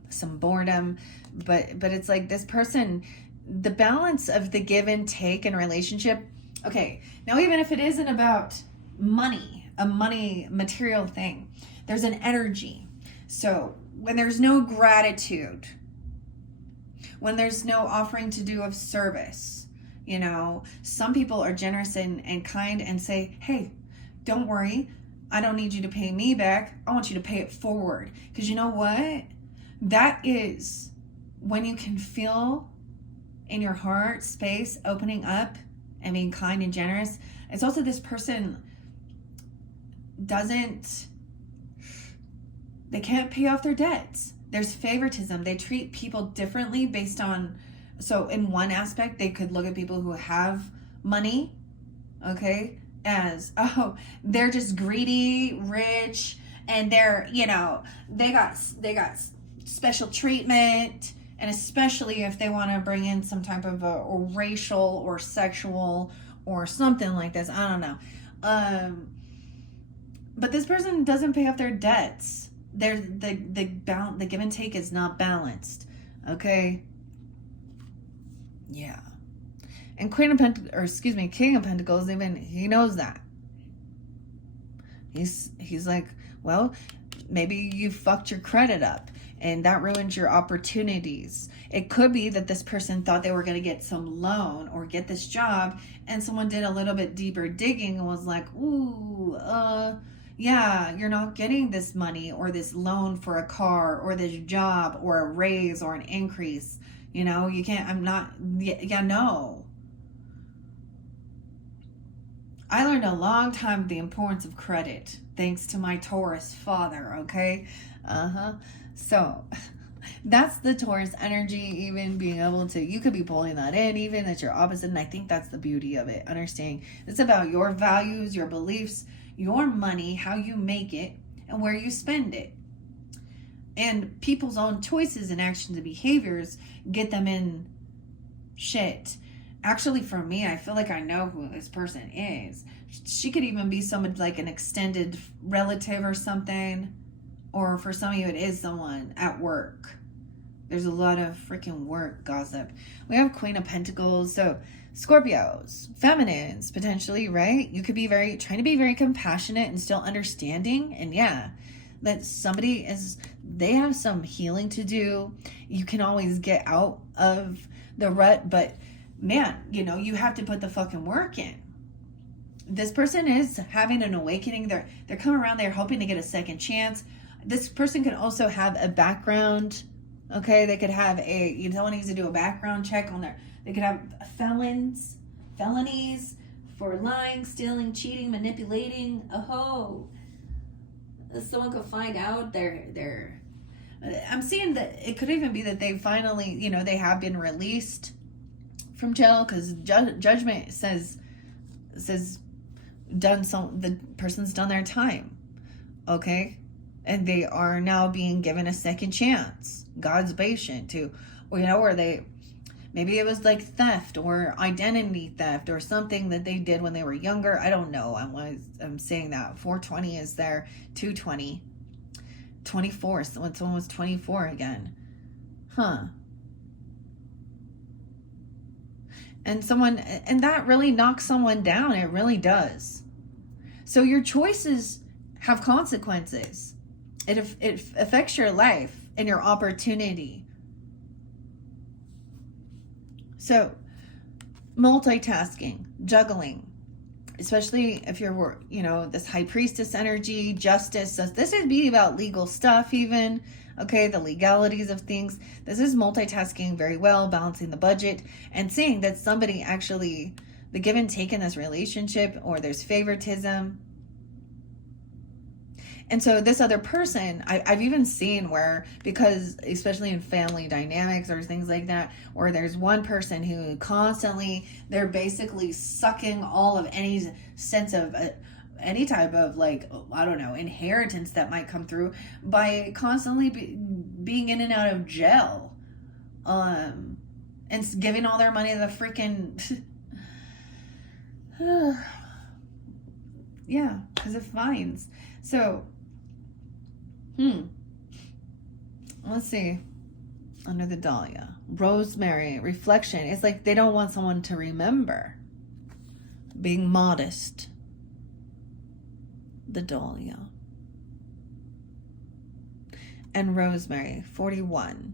some boredom, but it's like this person, the balance of the give and take in a relationship. Okay, now even if it isn't about money, a money material thing, there's an energy. So when there's no gratitude, when there's no offering to do of service, you know, some people are generous and kind and say, hey, don't worry, I don't need you to pay me back. I want you to pay it forward. Because you know what? That is when you can feel in your heart space opening up and being kind and generous. It's also this person they can't pay off their debts. There's favoritism. They treat people differently based on, so in one aspect, they could look at people who have money, okay, as, oh, they're just greedy, rich, and they're, you know, they got special treatment, and especially if they want to bring in some type of or racial or sexual or something like this, I don't know. But this person doesn't pay off their debts. there's the give and take is not balanced. Okay. Yeah. And King of Pentacles, even he knows that. He's like, well, maybe you fucked your credit up and that ruins your opportunities. It could be that this person thought they were going to get some loan or get this job, and someone did a little bit deeper digging and was like, ooh, yeah, you're not getting this money or this loan for a car or this job or a raise or an increase. You know, you can't, no. I learned a long time the importance of credit, thanks to my Taurus father, okay? So, that's the Taurus energy, even being able to, you could be pulling that in, even at your opposite, and I think that's the beauty of it, understanding. It's about your values, your beliefs, your money, how you make it, and where you spend it. And people's own choices and actions and behaviors get them in shit. Actually, for me, I feel like I know who this person is. She could even be someone like an extended relative or something. Or for some of you, it is someone at work. There's a lot of freaking work gossip. We have Queen of Pentacles. So Scorpios, feminines, potentially, right? You could be trying to be very compassionate and still understanding. And yeah, that they have some healing to do. You can always get out of the rut, but man, you have to put the fucking work in. This person is having an awakening. They're coming around. They're hoping to get a second chance. This person could also have a background. Okay, they could have someone needs to do a background check on they could have felonies for lying, stealing, cheating, manipulating. Someone could find out I'm seeing that it could even be that they finally, they have been released from jail, because judgment says the person's done their time, okay, and they are now being given a second chance. God's patient to, or maybe it was like theft or identity theft or something that they did when they were younger. I don't know. I'm saying that 420 is there, 220, 24. So when someone was 24 again, and that really knocks someone down. It really does. So your choices have consequences. It affects your life and your opportunity. So multitasking, juggling, especially if you're, this high priestess energy, justice. So this would be about legal stuff even. Okay, the legalities of things. This is multitasking very well, balancing the budget, and seeing that somebody actually, the give and take in this relationship, or there's favoritism. And so this other person, I've even seen where, because especially in family dynamics or things like that, where there's one person who constantly, they're basically sucking all of any sense of any type of inheritance that might come through by constantly being in and out of jail, and giving all their money to the freaking yeah, because of fines. So let's see, under the Dahlia, Rosemary, reflection. It's like they don't want someone to remember. Being modest, the Dahlia. And Rosemary, 41.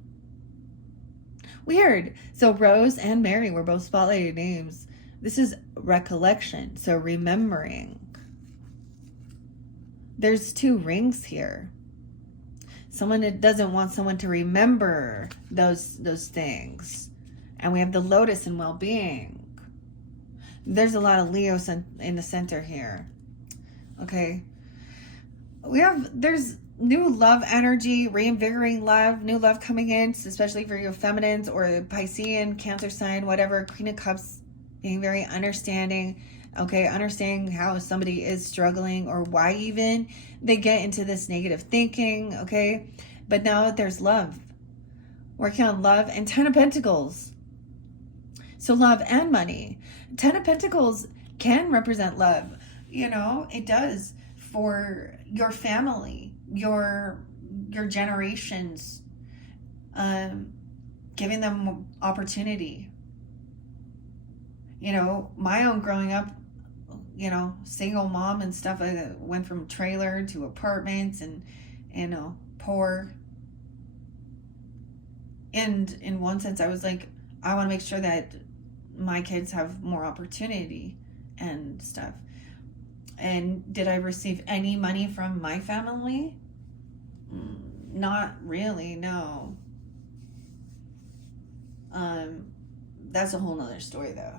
Weird. So Rose and Mary were both spotlighted names. This is recollection, so remembering. There's 2 rings here. Someone that doesn't want someone to remember those things. And we have the Lotus and well-being. There's a lot of Leos in the center here. Okay. There's new love energy, reinvigorating love, new love coming in, especially for your feminines or Piscean, Cancer sign, whatever. Queen of Cups, being very understanding. Okay, understanding how somebody is struggling or why even they get into this negative thinking, okay? But now that there's love, working on love, and 10 of Pentacles. So love and money. 10 of Pentacles can represent love. It does, for your family, your your generations, giving them opportunity. You know, my own growing up, you know, single mom and stuff, I went from trailer to apartments and, you know, poor. And in one sense, I was like, I want to make sure that my kids have more opportunity and stuff. And did I receive any money from my family? Not really, no. That's a whole nother story though.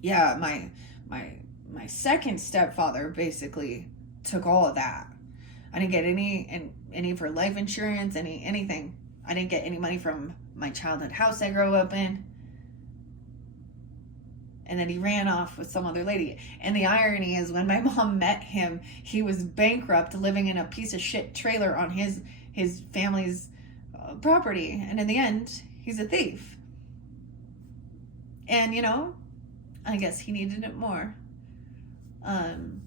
Yeah, my second stepfather basically took all of that. I didn't get any for life insurance, anything. I didn't get any money from my childhood house I grew up in. And then he ran off with some other lady. And the irony is, when my mom met him, he was bankrupt, living in a piece of shit trailer on his family's property. And in the end, he's a thief. And, you know, I guess he needed it more. And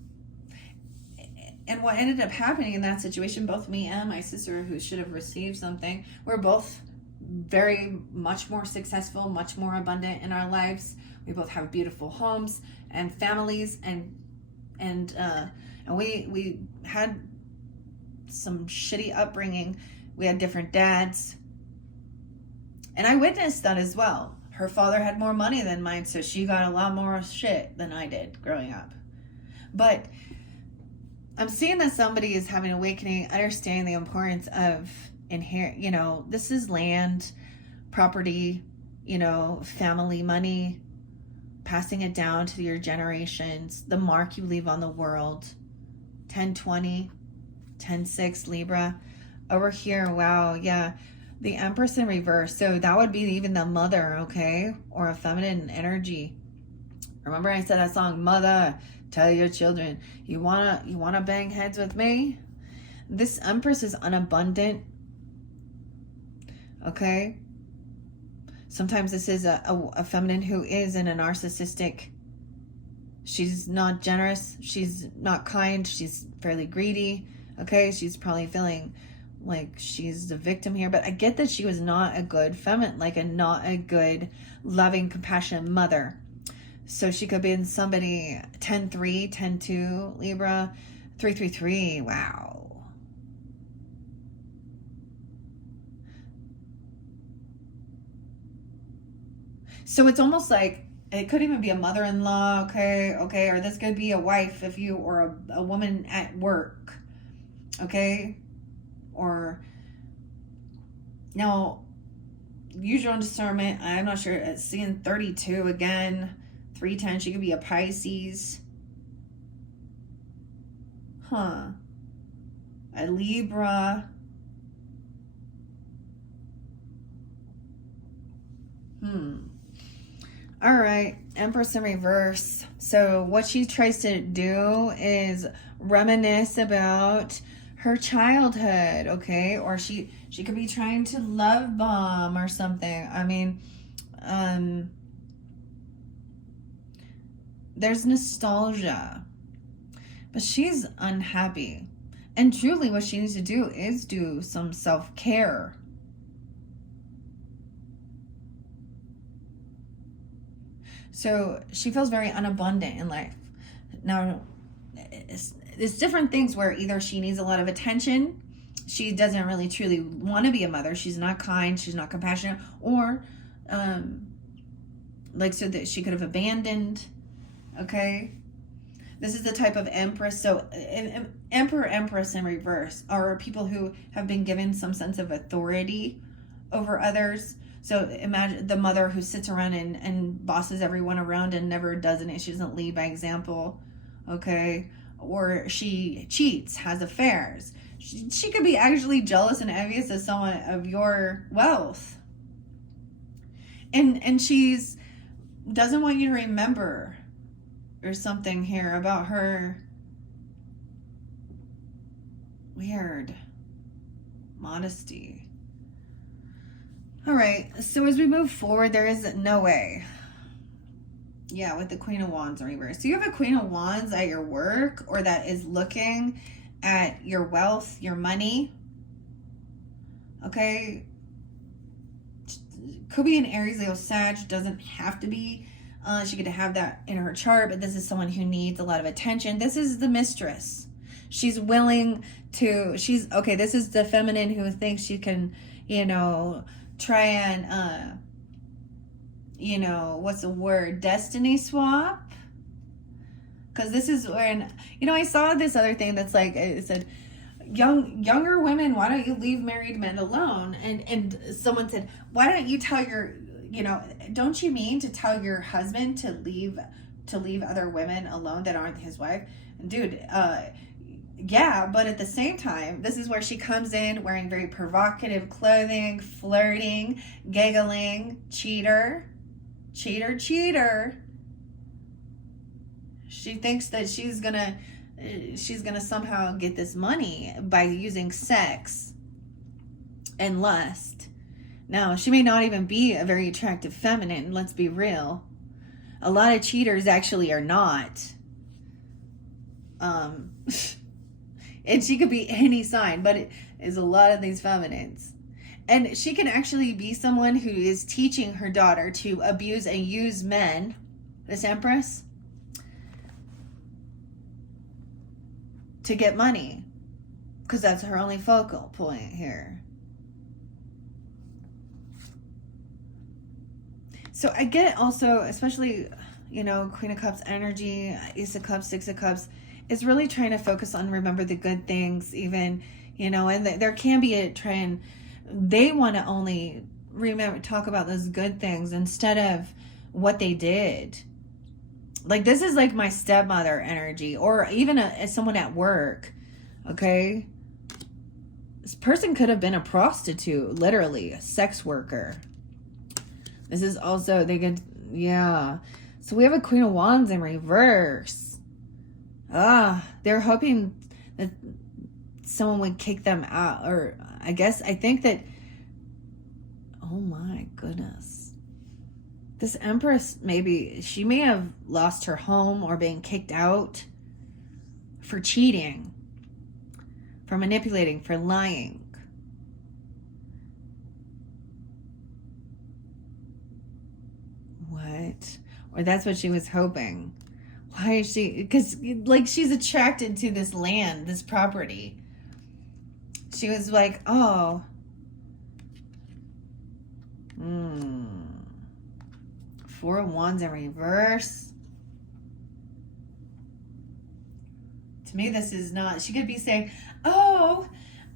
what ended up happening in that situation, both me and my sister, who should have received something, we're both very much more successful, much more abundant in our lives. We both have beautiful homes and families, and we had some shitty upbringing. We had different dads, and I witnessed that as well. Her father had more money than mine, so she got a lot more shit than I did growing up. But I'm seeing that somebody is having an awakening, understanding the importance of inherent, you know, this is land, property, you know, family money, passing it down to your generations, the mark you leave on the world. 1020, 10-6 Libra. Over here, wow, yeah, the Empress in reverse. So that would be even the mother, okay? Or a feminine energy. Remember I said that song, Mother, tell your children, you wanna bang heads with me? This Empress is unabundant. Okay? Sometimes this is a feminine who is in a narcissistic. She's not generous. She's not kind. She's fairly greedy. Okay? She's probably feeling like she's the victim here. But I get that she was not a good feminine, not a good, loving, compassionate mother. So she could be in somebody 10-3, 10-2, Libra, 3-3-3. Wow. So it's almost like it could even be a mother-in-law, okay, or this could be a wife if you, or a woman at work, okay, or now use your own discernment. I'm not sure. It's seeing 32 again, 310. She could be a Pisces, a Libra. All right, Empress in reverse. So what she tries to do is reminisce about her childhood, okay? Or she could be trying to love bomb or something. I mean, there's nostalgia, but she's unhappy. And truly what she needs to do is do some self-care. So she feels very unabundant in life. Now, it's different things where either she needs a lot of attention, she doesn't really truly want to be a mother, she's not kind, she's not compassionate, or so that she could have abandoned, okay? This is the type of Empress. So an Emperor, Empress in reverse are people who have been given some sense of authority over others. So imagine the mother who sits around and bosses everyone around and never does anything. She doesn't lead by example, okay? Or she cheats, has affairs. She could be actually jealous and envious of someone of your wealth. And she's doesn't want you to remember or something here about her. Weird. Modesty. All right, so as we move forward, there is no way. Yeah, with the Queen of Wands in reverse. So you have a Queen of Wands at your work, or that is looking at your wealth, your money, Okay, could be an Aries, Leo, Sag, doesn't have to be. She could have that in her chart, but this is someone who needs a lot of attention. This is the mistress. She's willing to, okay, this is the feminine who thinks she can, try and, what's the word? Destiny swap? Because this is when, I saw this other thing that's like, it said, younger women, why don't you leave married men alone? And someone said, why don't you tell your, don't you mean to tell your husband to leave other women alone that aren't his wife? Dude, yeah, but at the same time, this is where she comes in wearing very provocative clothing, flirting, giggling, cheater. She thinks that she's gonna somehow get this money by using sex and lust. Now, she may not even be a very attractive feminine, let's be real. A lot of cheaters actually are not. And she could be any sign, but it is a lot of these feminines. And she can actually be someone who is teaching her daughter to abuse and use men, this Empress, to get money. Because that's her only focal point here. So I get also, especially, Queen of Cups energy, Ace of Cups, Six of Cups, is really trying to focus on remember the good things, even, and there can be they want to only talk about those good things instead of what they did. Like, this is like my stepmother energy, or even as someone at work, okay? This person could have been a prostitute, literally, a sex worker. This is also, yeah. So we have a Queen of Wands in reverse. They're hoping that someone would kick them out, or I think that, oh my goodness. This Empress, she may have lost her home or been kicked out for cheating, for manipulating, for lying. What? Or that's what she was hoping. Why is she? Because, she's attracted to this land, this property. She was like, oh. Four of Wands in reverse. To me, this is not. She could be saying, oh,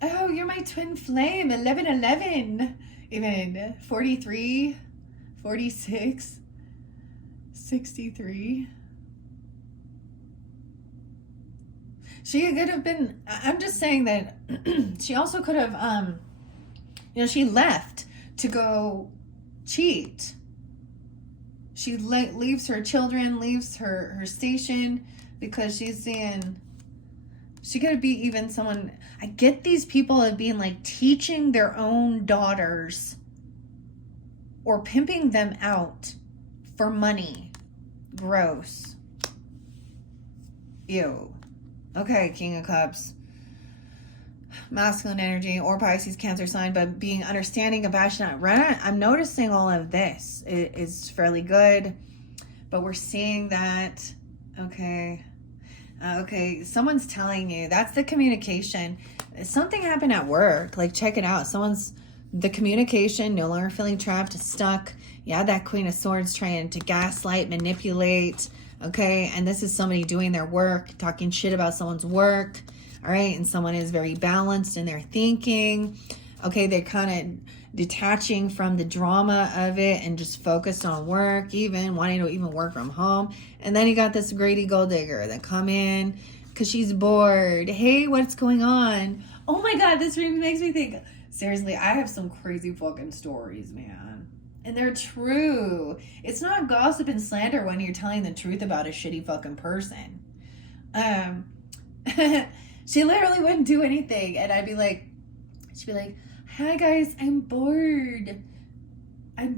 you're my twin flame, 1111. Even 43, 46, 63. She could have been, I'm just saying that she also could have, she left to go cheat. She leaves her children, leaves her station because she's seeing, she could be even someone, I get these people as being like teaching their own daughters or pimping them out for money. Gross. Ew. Okay, King of Cups. Masculine energy or Pisces, Cancer sign, but being understanding, compassionate. I'm noticing all of this is fairly good, but we're seeing that. Okay. Okay, someone's telling you. That's the communication. Something happened at work. Like, check it out. The communication, no longer feeling trapped, stuck. Yeah, that Queen of Swords trying to gaslight, manipulate. Okay, and this is somebody doing their work, talking shit about someone's work. All right, and someone is very balanced in their thinking. Okay, they're kind of detaching from the drama of it and just focused on work, even wanting to even work from home. And then you got this greedy gold digger that come in because she's bored. Hey, what's going on? Oh my God, this really makes me think. Seriously, I have some crazy fucking stories, man. And they're true. It's not gossip and slander when you're telling the truth about a shitty fucking person. She literally wouldn't do anything. And she'd be like, hi guys, I'm bored. And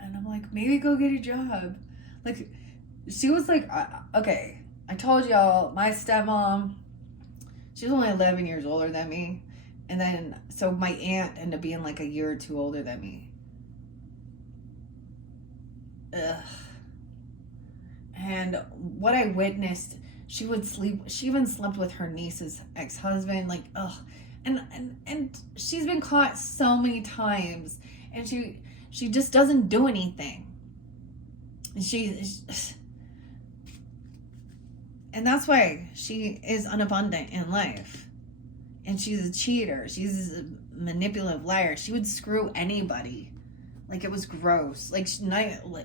I'm like, maybe go get a job. Like, she was like, okay, I told y'all, my stepmom, she's only 11 years older than me. And then, so my aunt ended up being like a year or two older than me. Ugh. And what I witnessed, she would sleep, she even slept with her niece's ex-husband, like, ugh. And she's been caught so many times, and she just doesn't do anything. And that's why she is unabundant in life. And she's a cheater. She's a manipulative liar. She would screw anybody. Like, it was gross. Like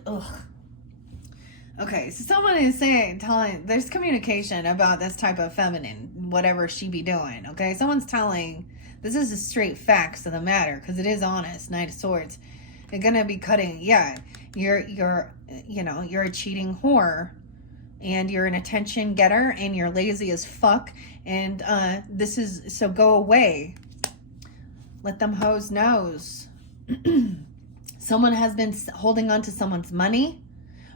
ugh. Okay, so someone is telling, there's communication about this type of feminine, whatever she be doing, okay? Someone's telling, this is the straight facts of the matter, because it is honest, Knight of Swords. You're gonna be cutting, yeah, you're a cheating whore, and you're an attention getter, and you're lazy as fuck, and so go away. Let them hoes knows. Someone has been holding on to someone's money,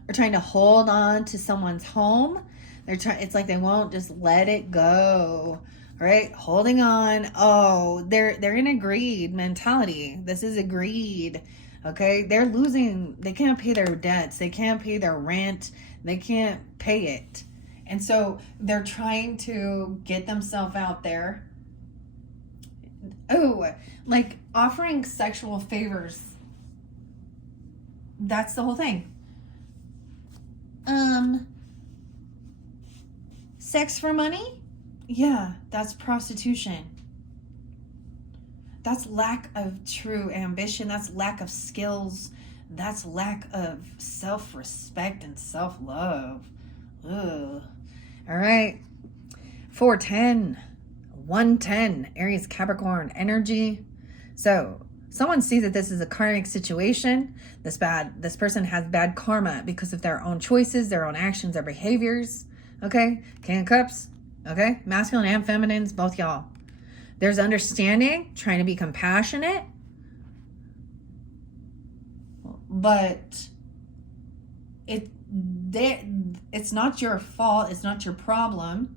or trying to hold on to someone's home. It's like they won't just let it go, right? Holding on. Oh, they're in a greed mentality. This is a greed, okay? They're losing. They can't pay their debts. They can't pay their rent. They can't pay it. And so they're trying to get themselves out there. Oh, like offering sexual favors. That's the whole thing. Sex for money? Yeah, that's prostitution. That's lack of true ambition. That's lack of skills. That's lack of self-respect and self-love. Ugh. All right. 410, 110, Aries Capricorn energy. So someone sees that this is a karmic situation. This person has bad karma because of their own choices, their own actions, their behaviors. Okay? King of Cups. Okay? Masculine and feminines, both y'all. There's understanding, trying to be compassionate. But it's not your fault. It's not your problem.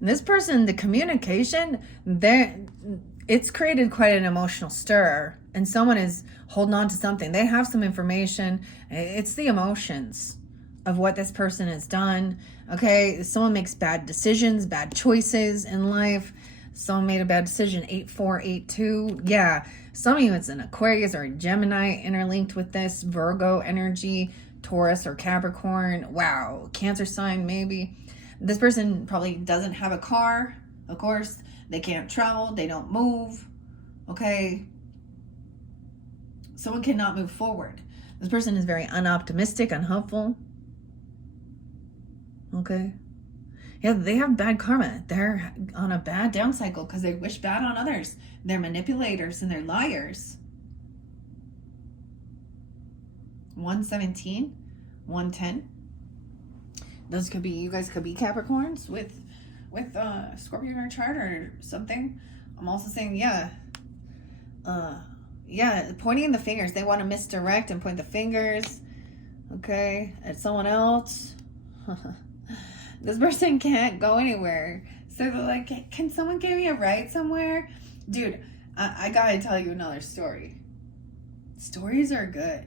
And this person, the communication, it's created quite an emotional stir, and someone is holding on to something. They have some information. It's the emotions of what this person has done. Okay, someone makes bad decisions, bad choices in life. Someone made a bad decision. 8482. Yeah, some of you, it's an Aquarius or a Gemini interlinked with this. Virgo energy, Taurus or Capricorn. Wow, Cancer sign maybe. This person probably doesn't have a car, of course. They can't travel. They don't move. Okay. Someone cannot move forward. This person is very unoptimistic, unhopeful. Okay. Yeah, they have bad karma. They're on a bad down cycle because they wish bad on others. They're manipulators and they're liars. 117, 110. Those could be, you guys could be Capricorns with Scorpio in your chart or something. I'm also saying, yeah, pointing the fingers. They want to misdirect and point the fingers, okay, at someone else. This person can't go anywhere. So they're like, can someone give me a ride somewhere? Dude, I gotta tell you another story. Stories are good.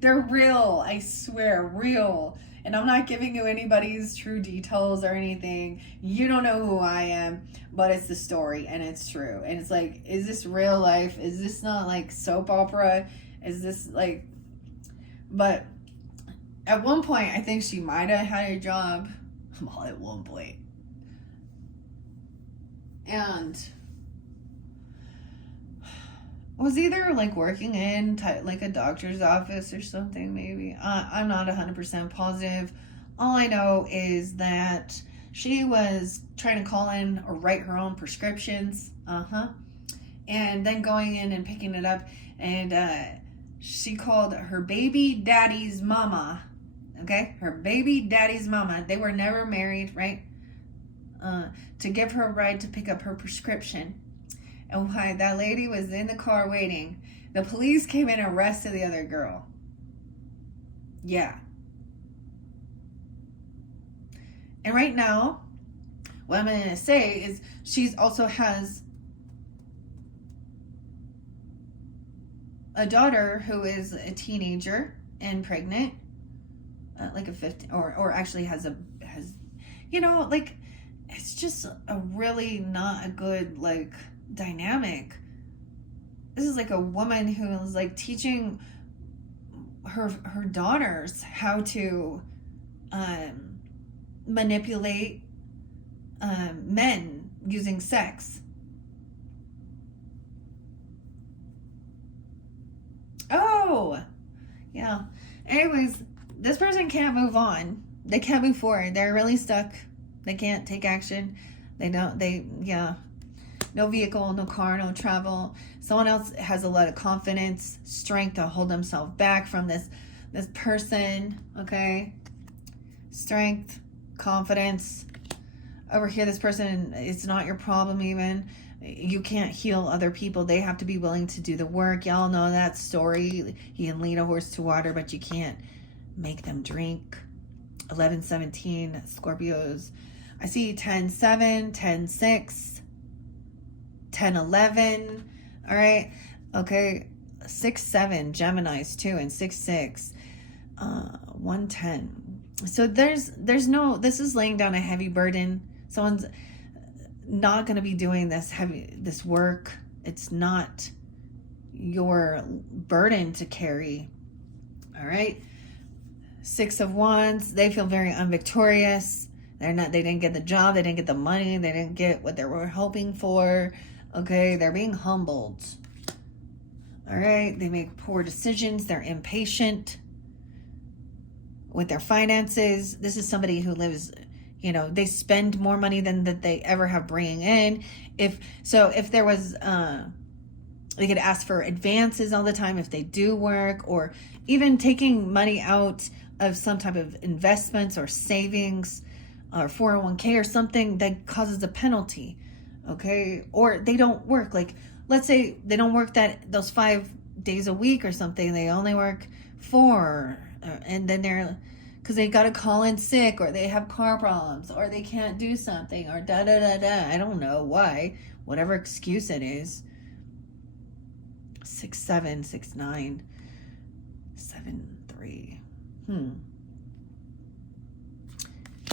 They're real, I swear, real. And I'm not giving you anybody's true details or anything. You don't know who I am, but it's the story and it's true. And it's like, is this real life? Is this not like soap opera? Is this like, but at one point, I think she might have had a job. Well, at one point. And was either like working in like a doctor's office or something maybe. I'm not 100% positive. All I know is that she was trying to call in or write her own prescriptions. And then going in and picking it up. And she called her baby daddy's mama. Okay? Her baby daddy's mama. They were never married, right? To give her a ride to pick up her prescription. And while that lady was in the car waiting, the police came and arrested the other girl. Yeah. And right now, what I'm going to say is she's also has a daughter who is a teenager and pregnant, like a 15, or actually has, you know, like, it's just a really not a good, like, dynamic. This is like a woman who is like teaching her daughters how to manipulate men using sex. Oh, yeah. Anyways, this person can't move on. They can't move forward. They're really stuck. They can't take action. Yeah. No vehicle, no car, no travel. Someone else has a lot of confidence, strength to hold themselves back from this person, okay? Strength, confidence. Over here, this person, it's not your problem even. You can't heal other people. They have to be willing to do the work. Y'all know that story. You can lead a horse to water, but you can't make them drink. 11-17, Scorpios. I see 10-7, 10-6, 10-11. All right. Okay. 6-7, Geminis too, and 6-6, 110. So there's no, this is laying down a heavy burden. Someone's not going to be doing this work. It's not your burden to carry. All right. 6 of Wands, they feel very unvictorious. They didn't get the job. They didn't get the money. They didn't get what they were hoping for. Okay. They're being humbled. All right. They make poor decisions. They're impatient with their finances. This is somebody who lives, you know, they spend more money than that they ever have bringing in. If there was, they could ask for advances all the time if they do work, or even taking money out of some type of investments or savings or 401k or something that causes a penalty. Okay. Or they don't work. Like, let's say they don't work those 5 days a week or something. They only work 4, and then because they got to call in sick, or they have car problems, or they can't do something, or da-da-da-da. I don't know why. Whatever excuse it is. 6-7, 6-9, 7-3.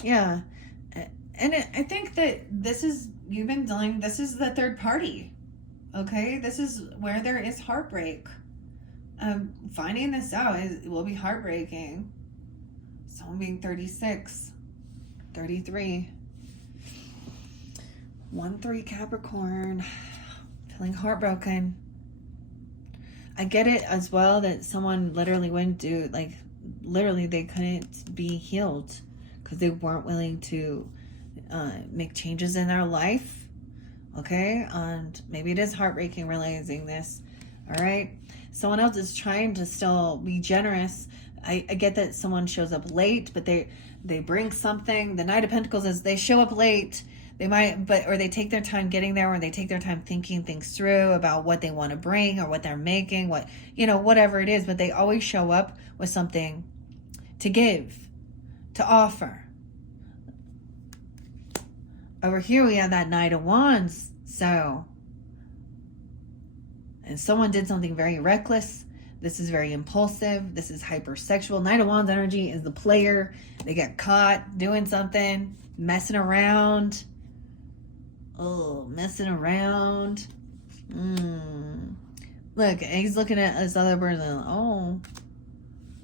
Yeah. And I think that this is the third party. Okay? This is where there is heartbreak. Finding this out will be heartbreaking. Someone being 36, 33, 1-3 Capricorn, feeling heartbroken. I get it as well that someone literally wouldn't do, like, literally they couldn't be healed because they weren't willing to make changes in their life. Okay? And maybe it is heartbreaking realizing this. All right? Someone else is trying to still be generous. I get that someone shows up late, but they bring something. The Knight of Pentacles is they show up late. They might, or they take their time getting there, or they take their time thinking things through about what they want to bring or what they're making, whatever it is. But they always show up with something to give, to offer. Over here we have that Knight of Wands. So, and someone did something very reckless. This is very impulsive. This is hypersexual. Knight of Wands energy is the player. They get caught doing something, messing around. Oh, messing around. Look, he's looking at this other person. Oh,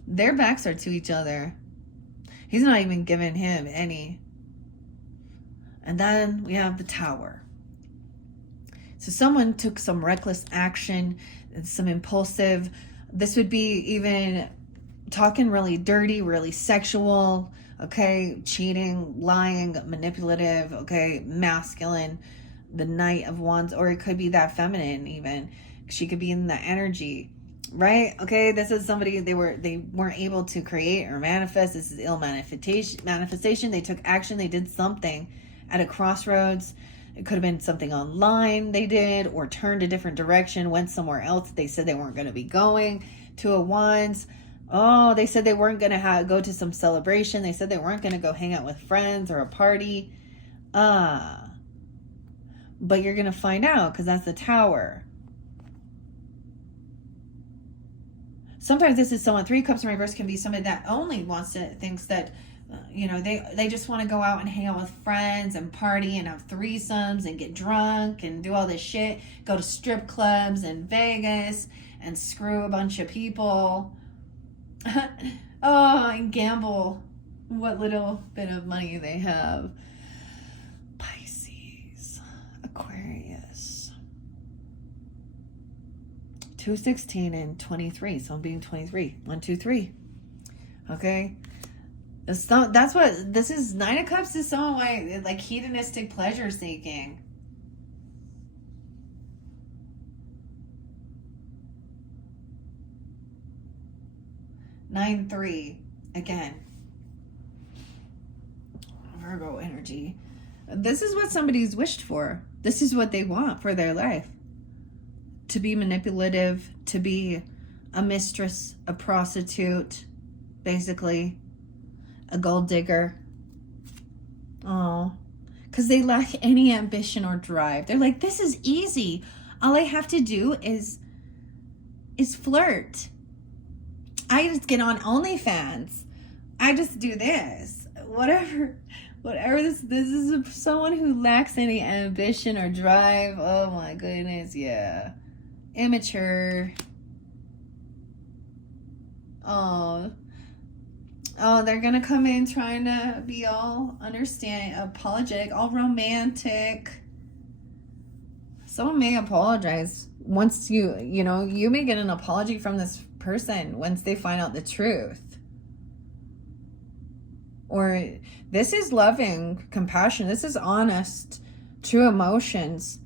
their backs are to each other. He's not even giving him any. And then we have the Tower. So someone took some reckless action, some impulsive. This would be even talking really dirty, really sexual, okay, cheating, lying, manipulative, okay, masculine, the Knight of Wands, or it could be that feminine even. She could be in the energy, right? Okay, this is somebody they weren't able to create or manifest. This is ill manifestation. They took action. They did something at a crossroads. It could have been something online they did, or turned a different direction, went somewhere else they said they weren't going to be going. 2 of Wands. Oh, they said they weren't going to go to some celebration. They said they weren't going to go hang out with friends or a party. But you're going to find out, because that's the Tower. Sometimes this is someone, 3 Cups in reverse can be somebody that only thinks that, they just want to go out and hang out with friends and party and have threesomes and get drunk and do all this shit. Go to strip clubs in Vegas and screw a bunch of people. And gamble what little bit of money they have. Pisces, Aquarius. 2, 16, and 23. So I'm being 23. 1, 2, 3. Okay. That's what this is. 9 of Cups is someone like hedonistic pleasure seeking. Nine, 3 again. Virgo energy. This is what somebody's wished for. This is what they want for their life. To be manipulative, to be a mistress, a prostitute, basically a gold digger. Oh, because they lack any ambition or drive. They're like, this is easy. All I have to do is flirt. I just get on OnlyFans. I just do this. Whatever. This is someone who lacks any ambition or drive. Oh my goodness, yeah. Immature. Oh, they're gonna come in trying to be all apologetic, all romantic. Someone may apologize once you may get an apology from this person once they find out the truth. Or this is loving compassion. This is honest, true emotions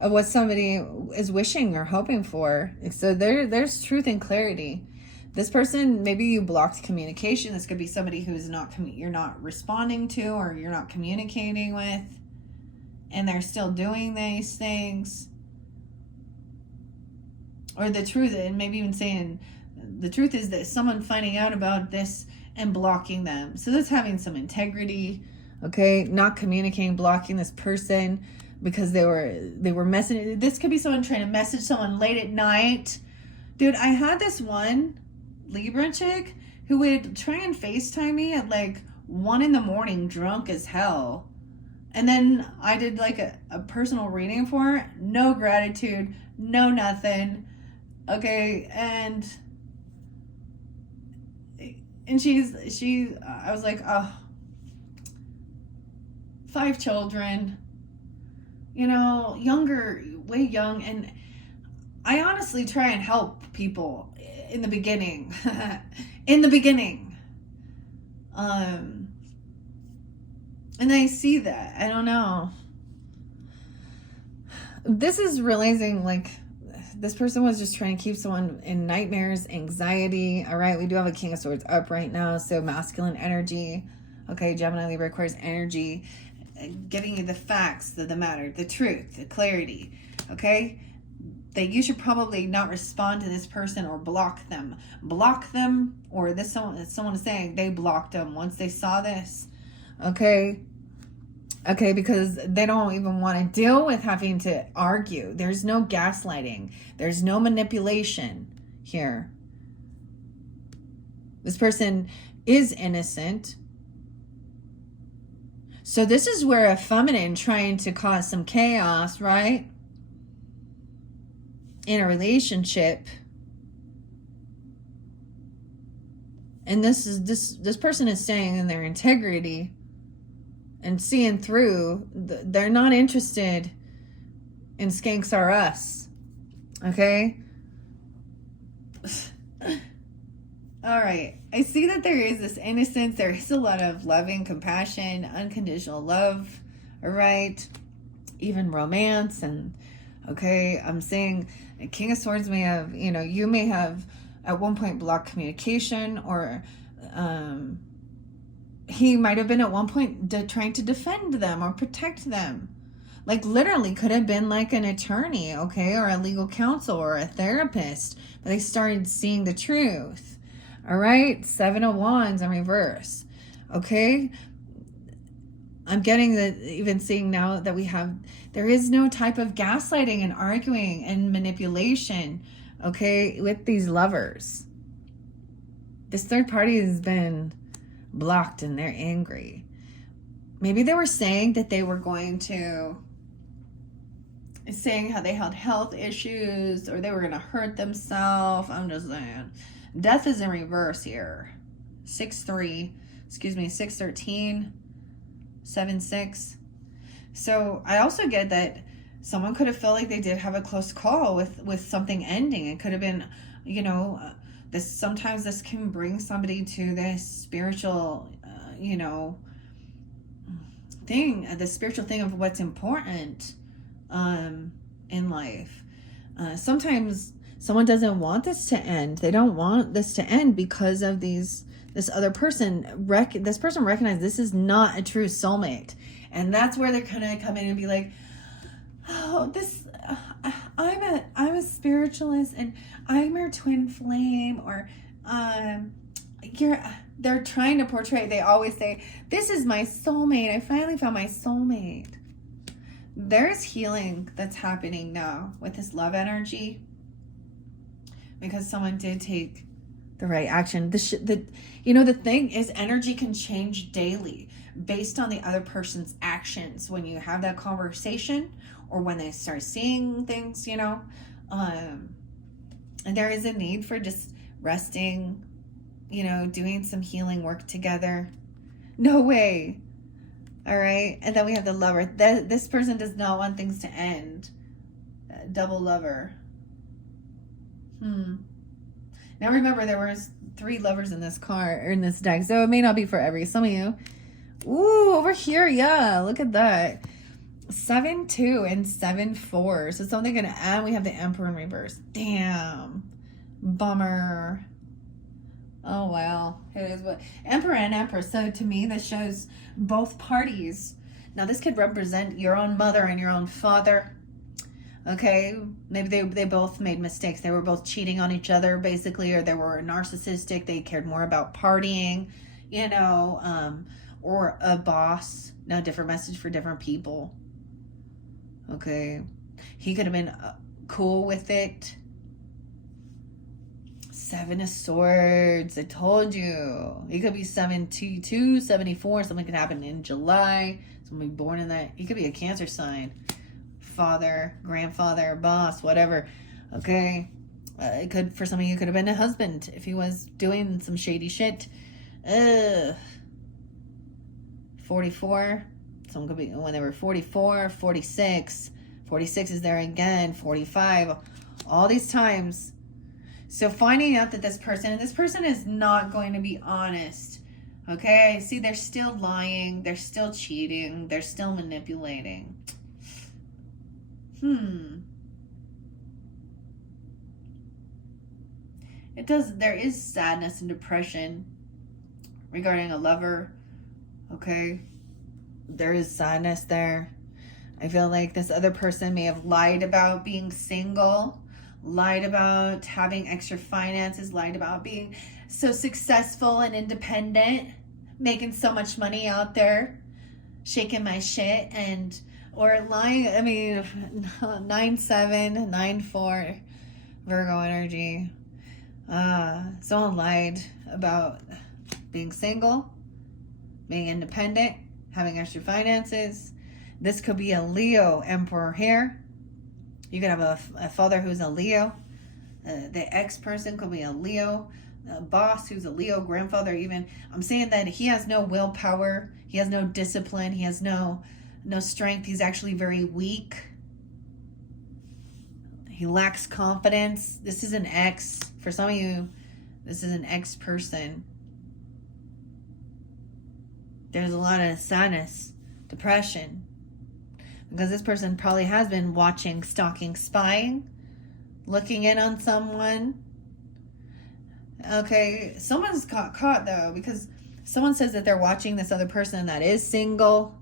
of what somebody is wishing or hoping for. So there's truth and clarity. This person, maybe you blocked communication. This could be somebody who's you're not responding to, or you're not communicating with, and they're still doing these things. Or the truth, and maybe even saying the truth is that someone finding out about this and blocking them. So that's having some integrity, okay? Not communicating, blocking this person because they were messaging. This could be someone trying to message someone late at night. Dude, I had this one Libra chick who would try and FaceTime me at like 1 a.m, drunk as hell. And then I did like a personal reading for her. No gratitude, no nothing. Okay, and I was like, oh, 5 children, younger, way young. And I honestly try and help people in the beginning, and I see that, I don't know. This is realizing like, this person was just trying to keep someone in nightmares, anxiety. All right, we do have a King of Swords up right now, so masculine energy. Okay, Gemini, Libra, Aquarius energy, giving you the facts, the matter, the truth, the clarity. Okay, that you should probably not respond to this person or block them, or someone is saying they blocked them once they saw this. Okay, because they don't even want to deal with having to argue. There's no gaslighting. There's no manipulation here. This person is innocent. So this is where a feminine trying to cause some chaos, right? In a relationship. And this person is staying in their integrity and seeing through. They're not interested in Skanks R Us. Okay? All right. I see that there is this innocence. There is a lot of loving, compassion, unconditional love. All right? Even romance. And, okay, I'm saying King of Swords may have, you may have at one point blocked communication, or he might have been at one point trying to defend them or protect them. Like literally could have been like an attorney, okay, or a legal counsel or a therapist, but they started seeing the truth. All right, 7 of Wands in reverse. Okay, I'm getting that, even seeing now that there is no type of gaslighting and arguing and manipulation, okay, with these lovers. This third party has been blocked and they're angry. Maybe they were saying that they were going to, saying how they had health issues or they were going to hurt themselves. I'm just saying. Death is in reverse here. 6-3, 6-13, 7-6. So I also get that someone could have felt like they did have a close call with something ending. It could have been, sometimes this can bring somebody to this spiritual, thing, the spiritual thing of what's important in life. Sometimes someone doesn't want this to end. They don't want this to end because of this other person. This person recognizes this is not a true soulmate, and that's where they're gonna come in and be like, "Oh, I'm a spiritualist, and I'm your twin flame," or They're trying to portray. They always say, "This is my soulmate. I finally found my soulmate." There's healing that's happening now with this love energy because someone did take the right action. The thing is, energy can change daily based on the other person's actions. When you have that conversation or when they start seeing things, and there is a need for just resting, doing some healing work together. No way. All right. And then we have the lover. This person does not want things to end. Double lover. Now remember, there was 3 lovers in this card, or in this deck, so it may not be for some of you. Ooh, over here, yeah, look at that. 7-2 and 7-4. So something gonna end. We have the Emperor in reverse. Damn. Bummer. Oh, wow. It is what Emperor and Empress. So to me, this shows both parties. Now, this could represent your own mother and your own father. Okay, maybe they both made mistakes. They were both cheating on each other, basically, or they were narcissistic. They cared more about partying, or a boss. Now, different message for different people. Okay, he could have been cool with it. 7 of Swords. I told you. He could be 72, 74. Something could happen in July. Someone be born in that. He could be a Cancer sign. Father, grandfather, boss, whatever. Okay. It could, for some of you, could have been a husband if he was doing some shady shit. 44. Someone could be when they were 44, 46. 46 is there again. 45. All these times. So finding out that this person is not going to be honest. Okay, see, they're still lying, they're still cheating, they're still manipulating. There is sadness and depression regarding a lover. Okay, there is sadness there. I feel like this other person may have lied about being single, lied about having extra finances, lied about being so successful and independent, making so much money out there, shaking my shit, or lying. I mean, 9-7, 9-4, Virgo energy. Someone lied about being single, being independent, having extra finances. This could be a Leo Emperor here. You could have a father who's a Leo. The ex-person could be a Leo. A boss who's a Leo. Grandfather even. I'm saying that he has no willpower. He has no discipline. He has no strength. He's actually very weak. He lacks confidence. This is an ex. For some of you, this is an ex-person. There's a lot of sadness, depression. Because this person probably has been watching, stalking, spying, looking in on someone. Okay, someone's caught though, because someone says that they're watching this other person that is single.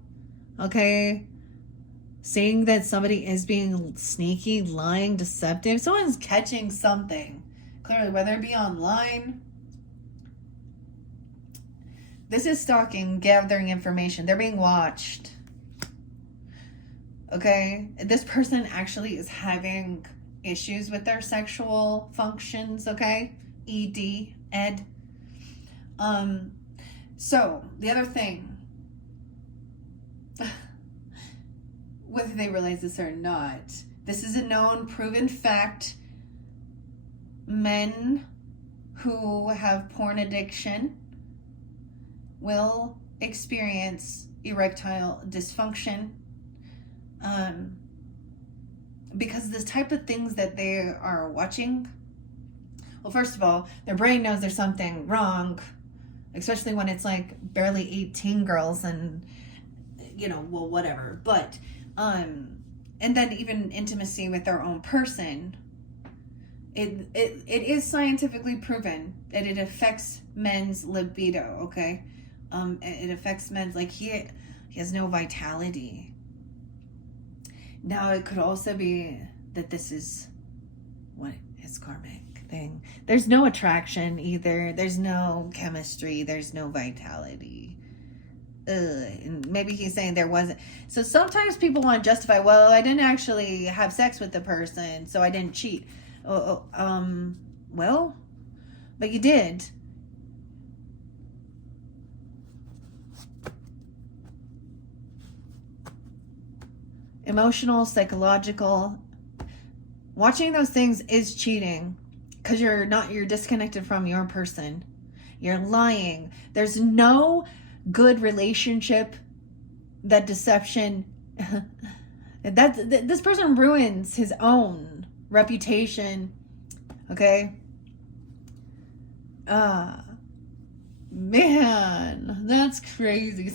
Okay, seeing that somebody is being sneaky, lying, deceptive. Someone's catching something, clearly, whether it be online. This is stalking, gathering information. They're being watched. Okay? This person actually is having issues with their sexual functions, okay? Ed. So, the other thing, whether they realize this or not, this is a known, proven fact. Men who have porn addiction will experience erectile dysfunction because the type of things that they are watching. Well, first of all, their brain knows there's something wrong, especially when it's like barely 18 girls and, you know, well, whatever. But, and then even intimacy with their own person. It is scientifically proven that it affects men's libido, okay? It affects men's, like, he has no vitality. Now, it could also be that this is what his karmic thing. There's no attraction either. There's no chemistry. There's no vitality. And maybe he's saying there wasn't. So sometimes people want to justify, well, I didn't actually have sex with the person, so I didn't cheat. Well, but you did. Emotional, psychological. Watching those things is cheating because you're disconnected from your person. You're lying. There's no good relationship that deception this person ruins his own reputation. Okay. Man, that's crazy.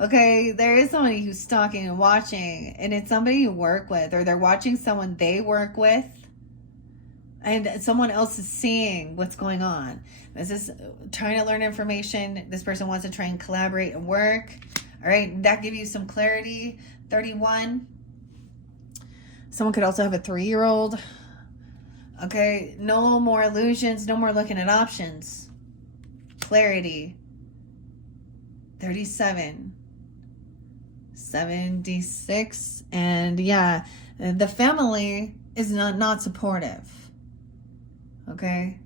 Okay, there is somebody who's stalking and watching, and it's somebody you work with, or they're watching someone they work with, and someone else is seeing what's going on. This is trying to learn information. This person wants to try and collaborate and work. All right, that gives you some clarity. 31. Someone could also have a 3-year-old. Okay, no more illusions, no more looking at options. Clarity. 37. 76. And yeah, the family is not supportive. Okay?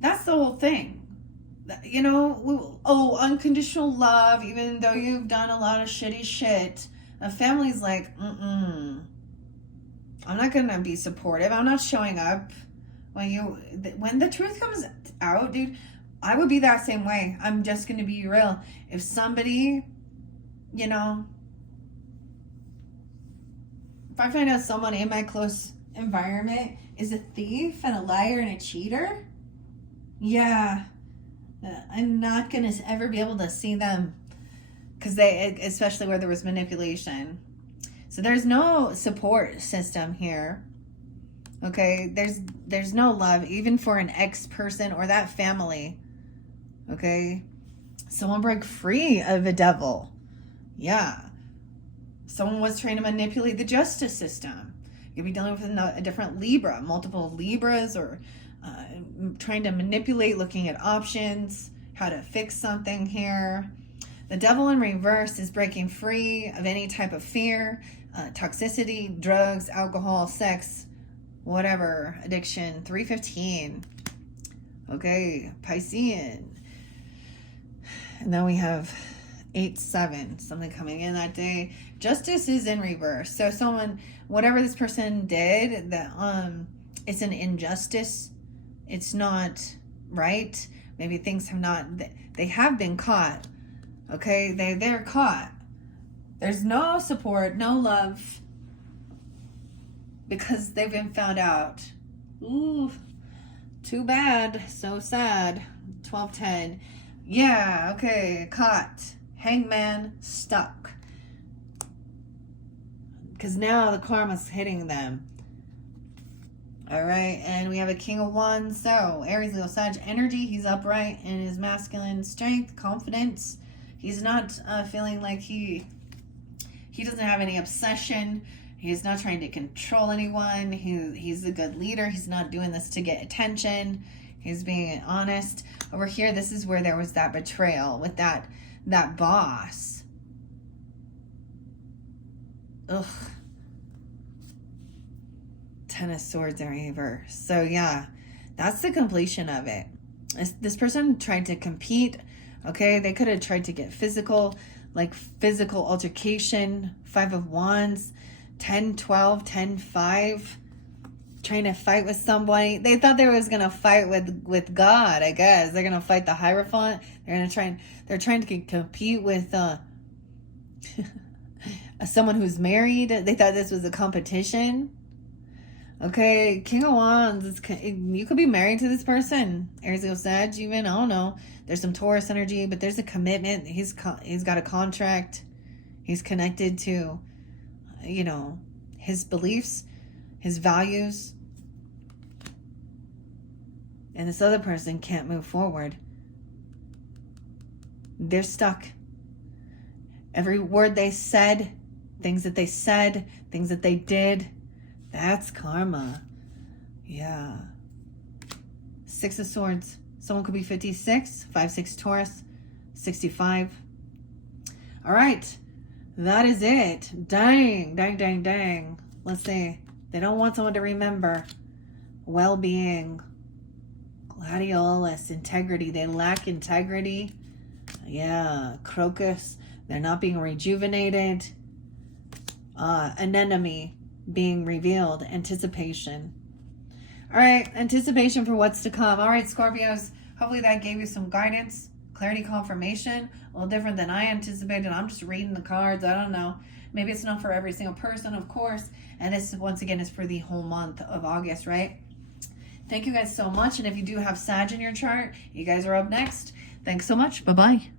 That's the whole thing. You know, unconditional love, even though you've done a lot of shitty shit. A family's like, I'm not gonna be supportive. I'm not showing up. When the truth comes out, dude, I would be that same way. I'm just gonna be real. If somebody, you know, if I find out someone in my close environment is a thief and a liar and a cheater, yeah, I'm not gonna ever be able to see them, because especially where there was manipulation. So there's no support system here. Okay, there's no love even for an ex-person or that family. Okay, someone broke free of a devil. Yeah, someone was trying to manipulate the justice system. You'd be dealing with a different Libra, multiple Libras, or trying to manipulate, looking at options, how to fix something here. The devil in reverse is breaking free of any type of fear, toxicity, drugs, alcohol, sex, whatever, addiction. 315. Okay, Piscean. And then we have 8-7, something coming in that day. Justice is in reverse. So someone, whatever this person did, that it's an injustice. It's not right. Maybe things they have been caught. Okay, they're caught. There's no support, no love, because they've been found out. Ooh, too bad. So sad. 12-10. Yeah, okay, caught. Hangman, stuck. Because now the karma's hitting them. All right, and we have a King of Wands. So, Aries, Leo, Sag energy. He's upright in his masculine strength, confidence. He's not feeling like he doesn't have any obsession. He's not trying to control anyone. He's a good leader. He's not doing this to get attention. He's being honest. Over here, this is where there was that betrayal with that boss. Ugh. Ten of Swords in reverse. So yeah, that's the completion of it. This person tried to compete. Okay, they could have tried to get physical, like physical altercation. 5 of Wands, 10, 12, 10, 5. Trying to fight with somebody. They thought they was gonna fight with God, I guess. They're gonna fight the Hierophant. They're trying to compete with someone who's married. They thought this was a competition. Okay, King of Wands. You could be married to this person. Aries, Leo, Sag, even. I don't know. There's some Taurus energy, but there's a commitment. He's got a contract. He's connected to, you know, his beliefs, his values. And this other person can't move forward. They're stuck. Every word they said, things that they did, that's karma. Yeah. 6 of Swords. Someone could be 56, 5-6 Taurus, 65. All right. That is it. Dang, dang, dang, dang. Let's see. They don't want someone to remember. Well-being. Gladiolus. Integrity. They lack integrity. Yeah. Crocus. They're not being rejuvenated. An enemy being revealed. Anticipation. All right. Anticipation for what's to come. All right, Scorpios. Hopefully that gave you some guidance. Clarity, confirmation. A little different than I anticipated. I'm just reading the cards. I don't know. Maybe it's not for every single person, of course. And this, once again, is for the whole month of August, right? Thank you guys so much. And if you do have Sag in your chart, you guys are up next. Thanks so much. Bye-bye.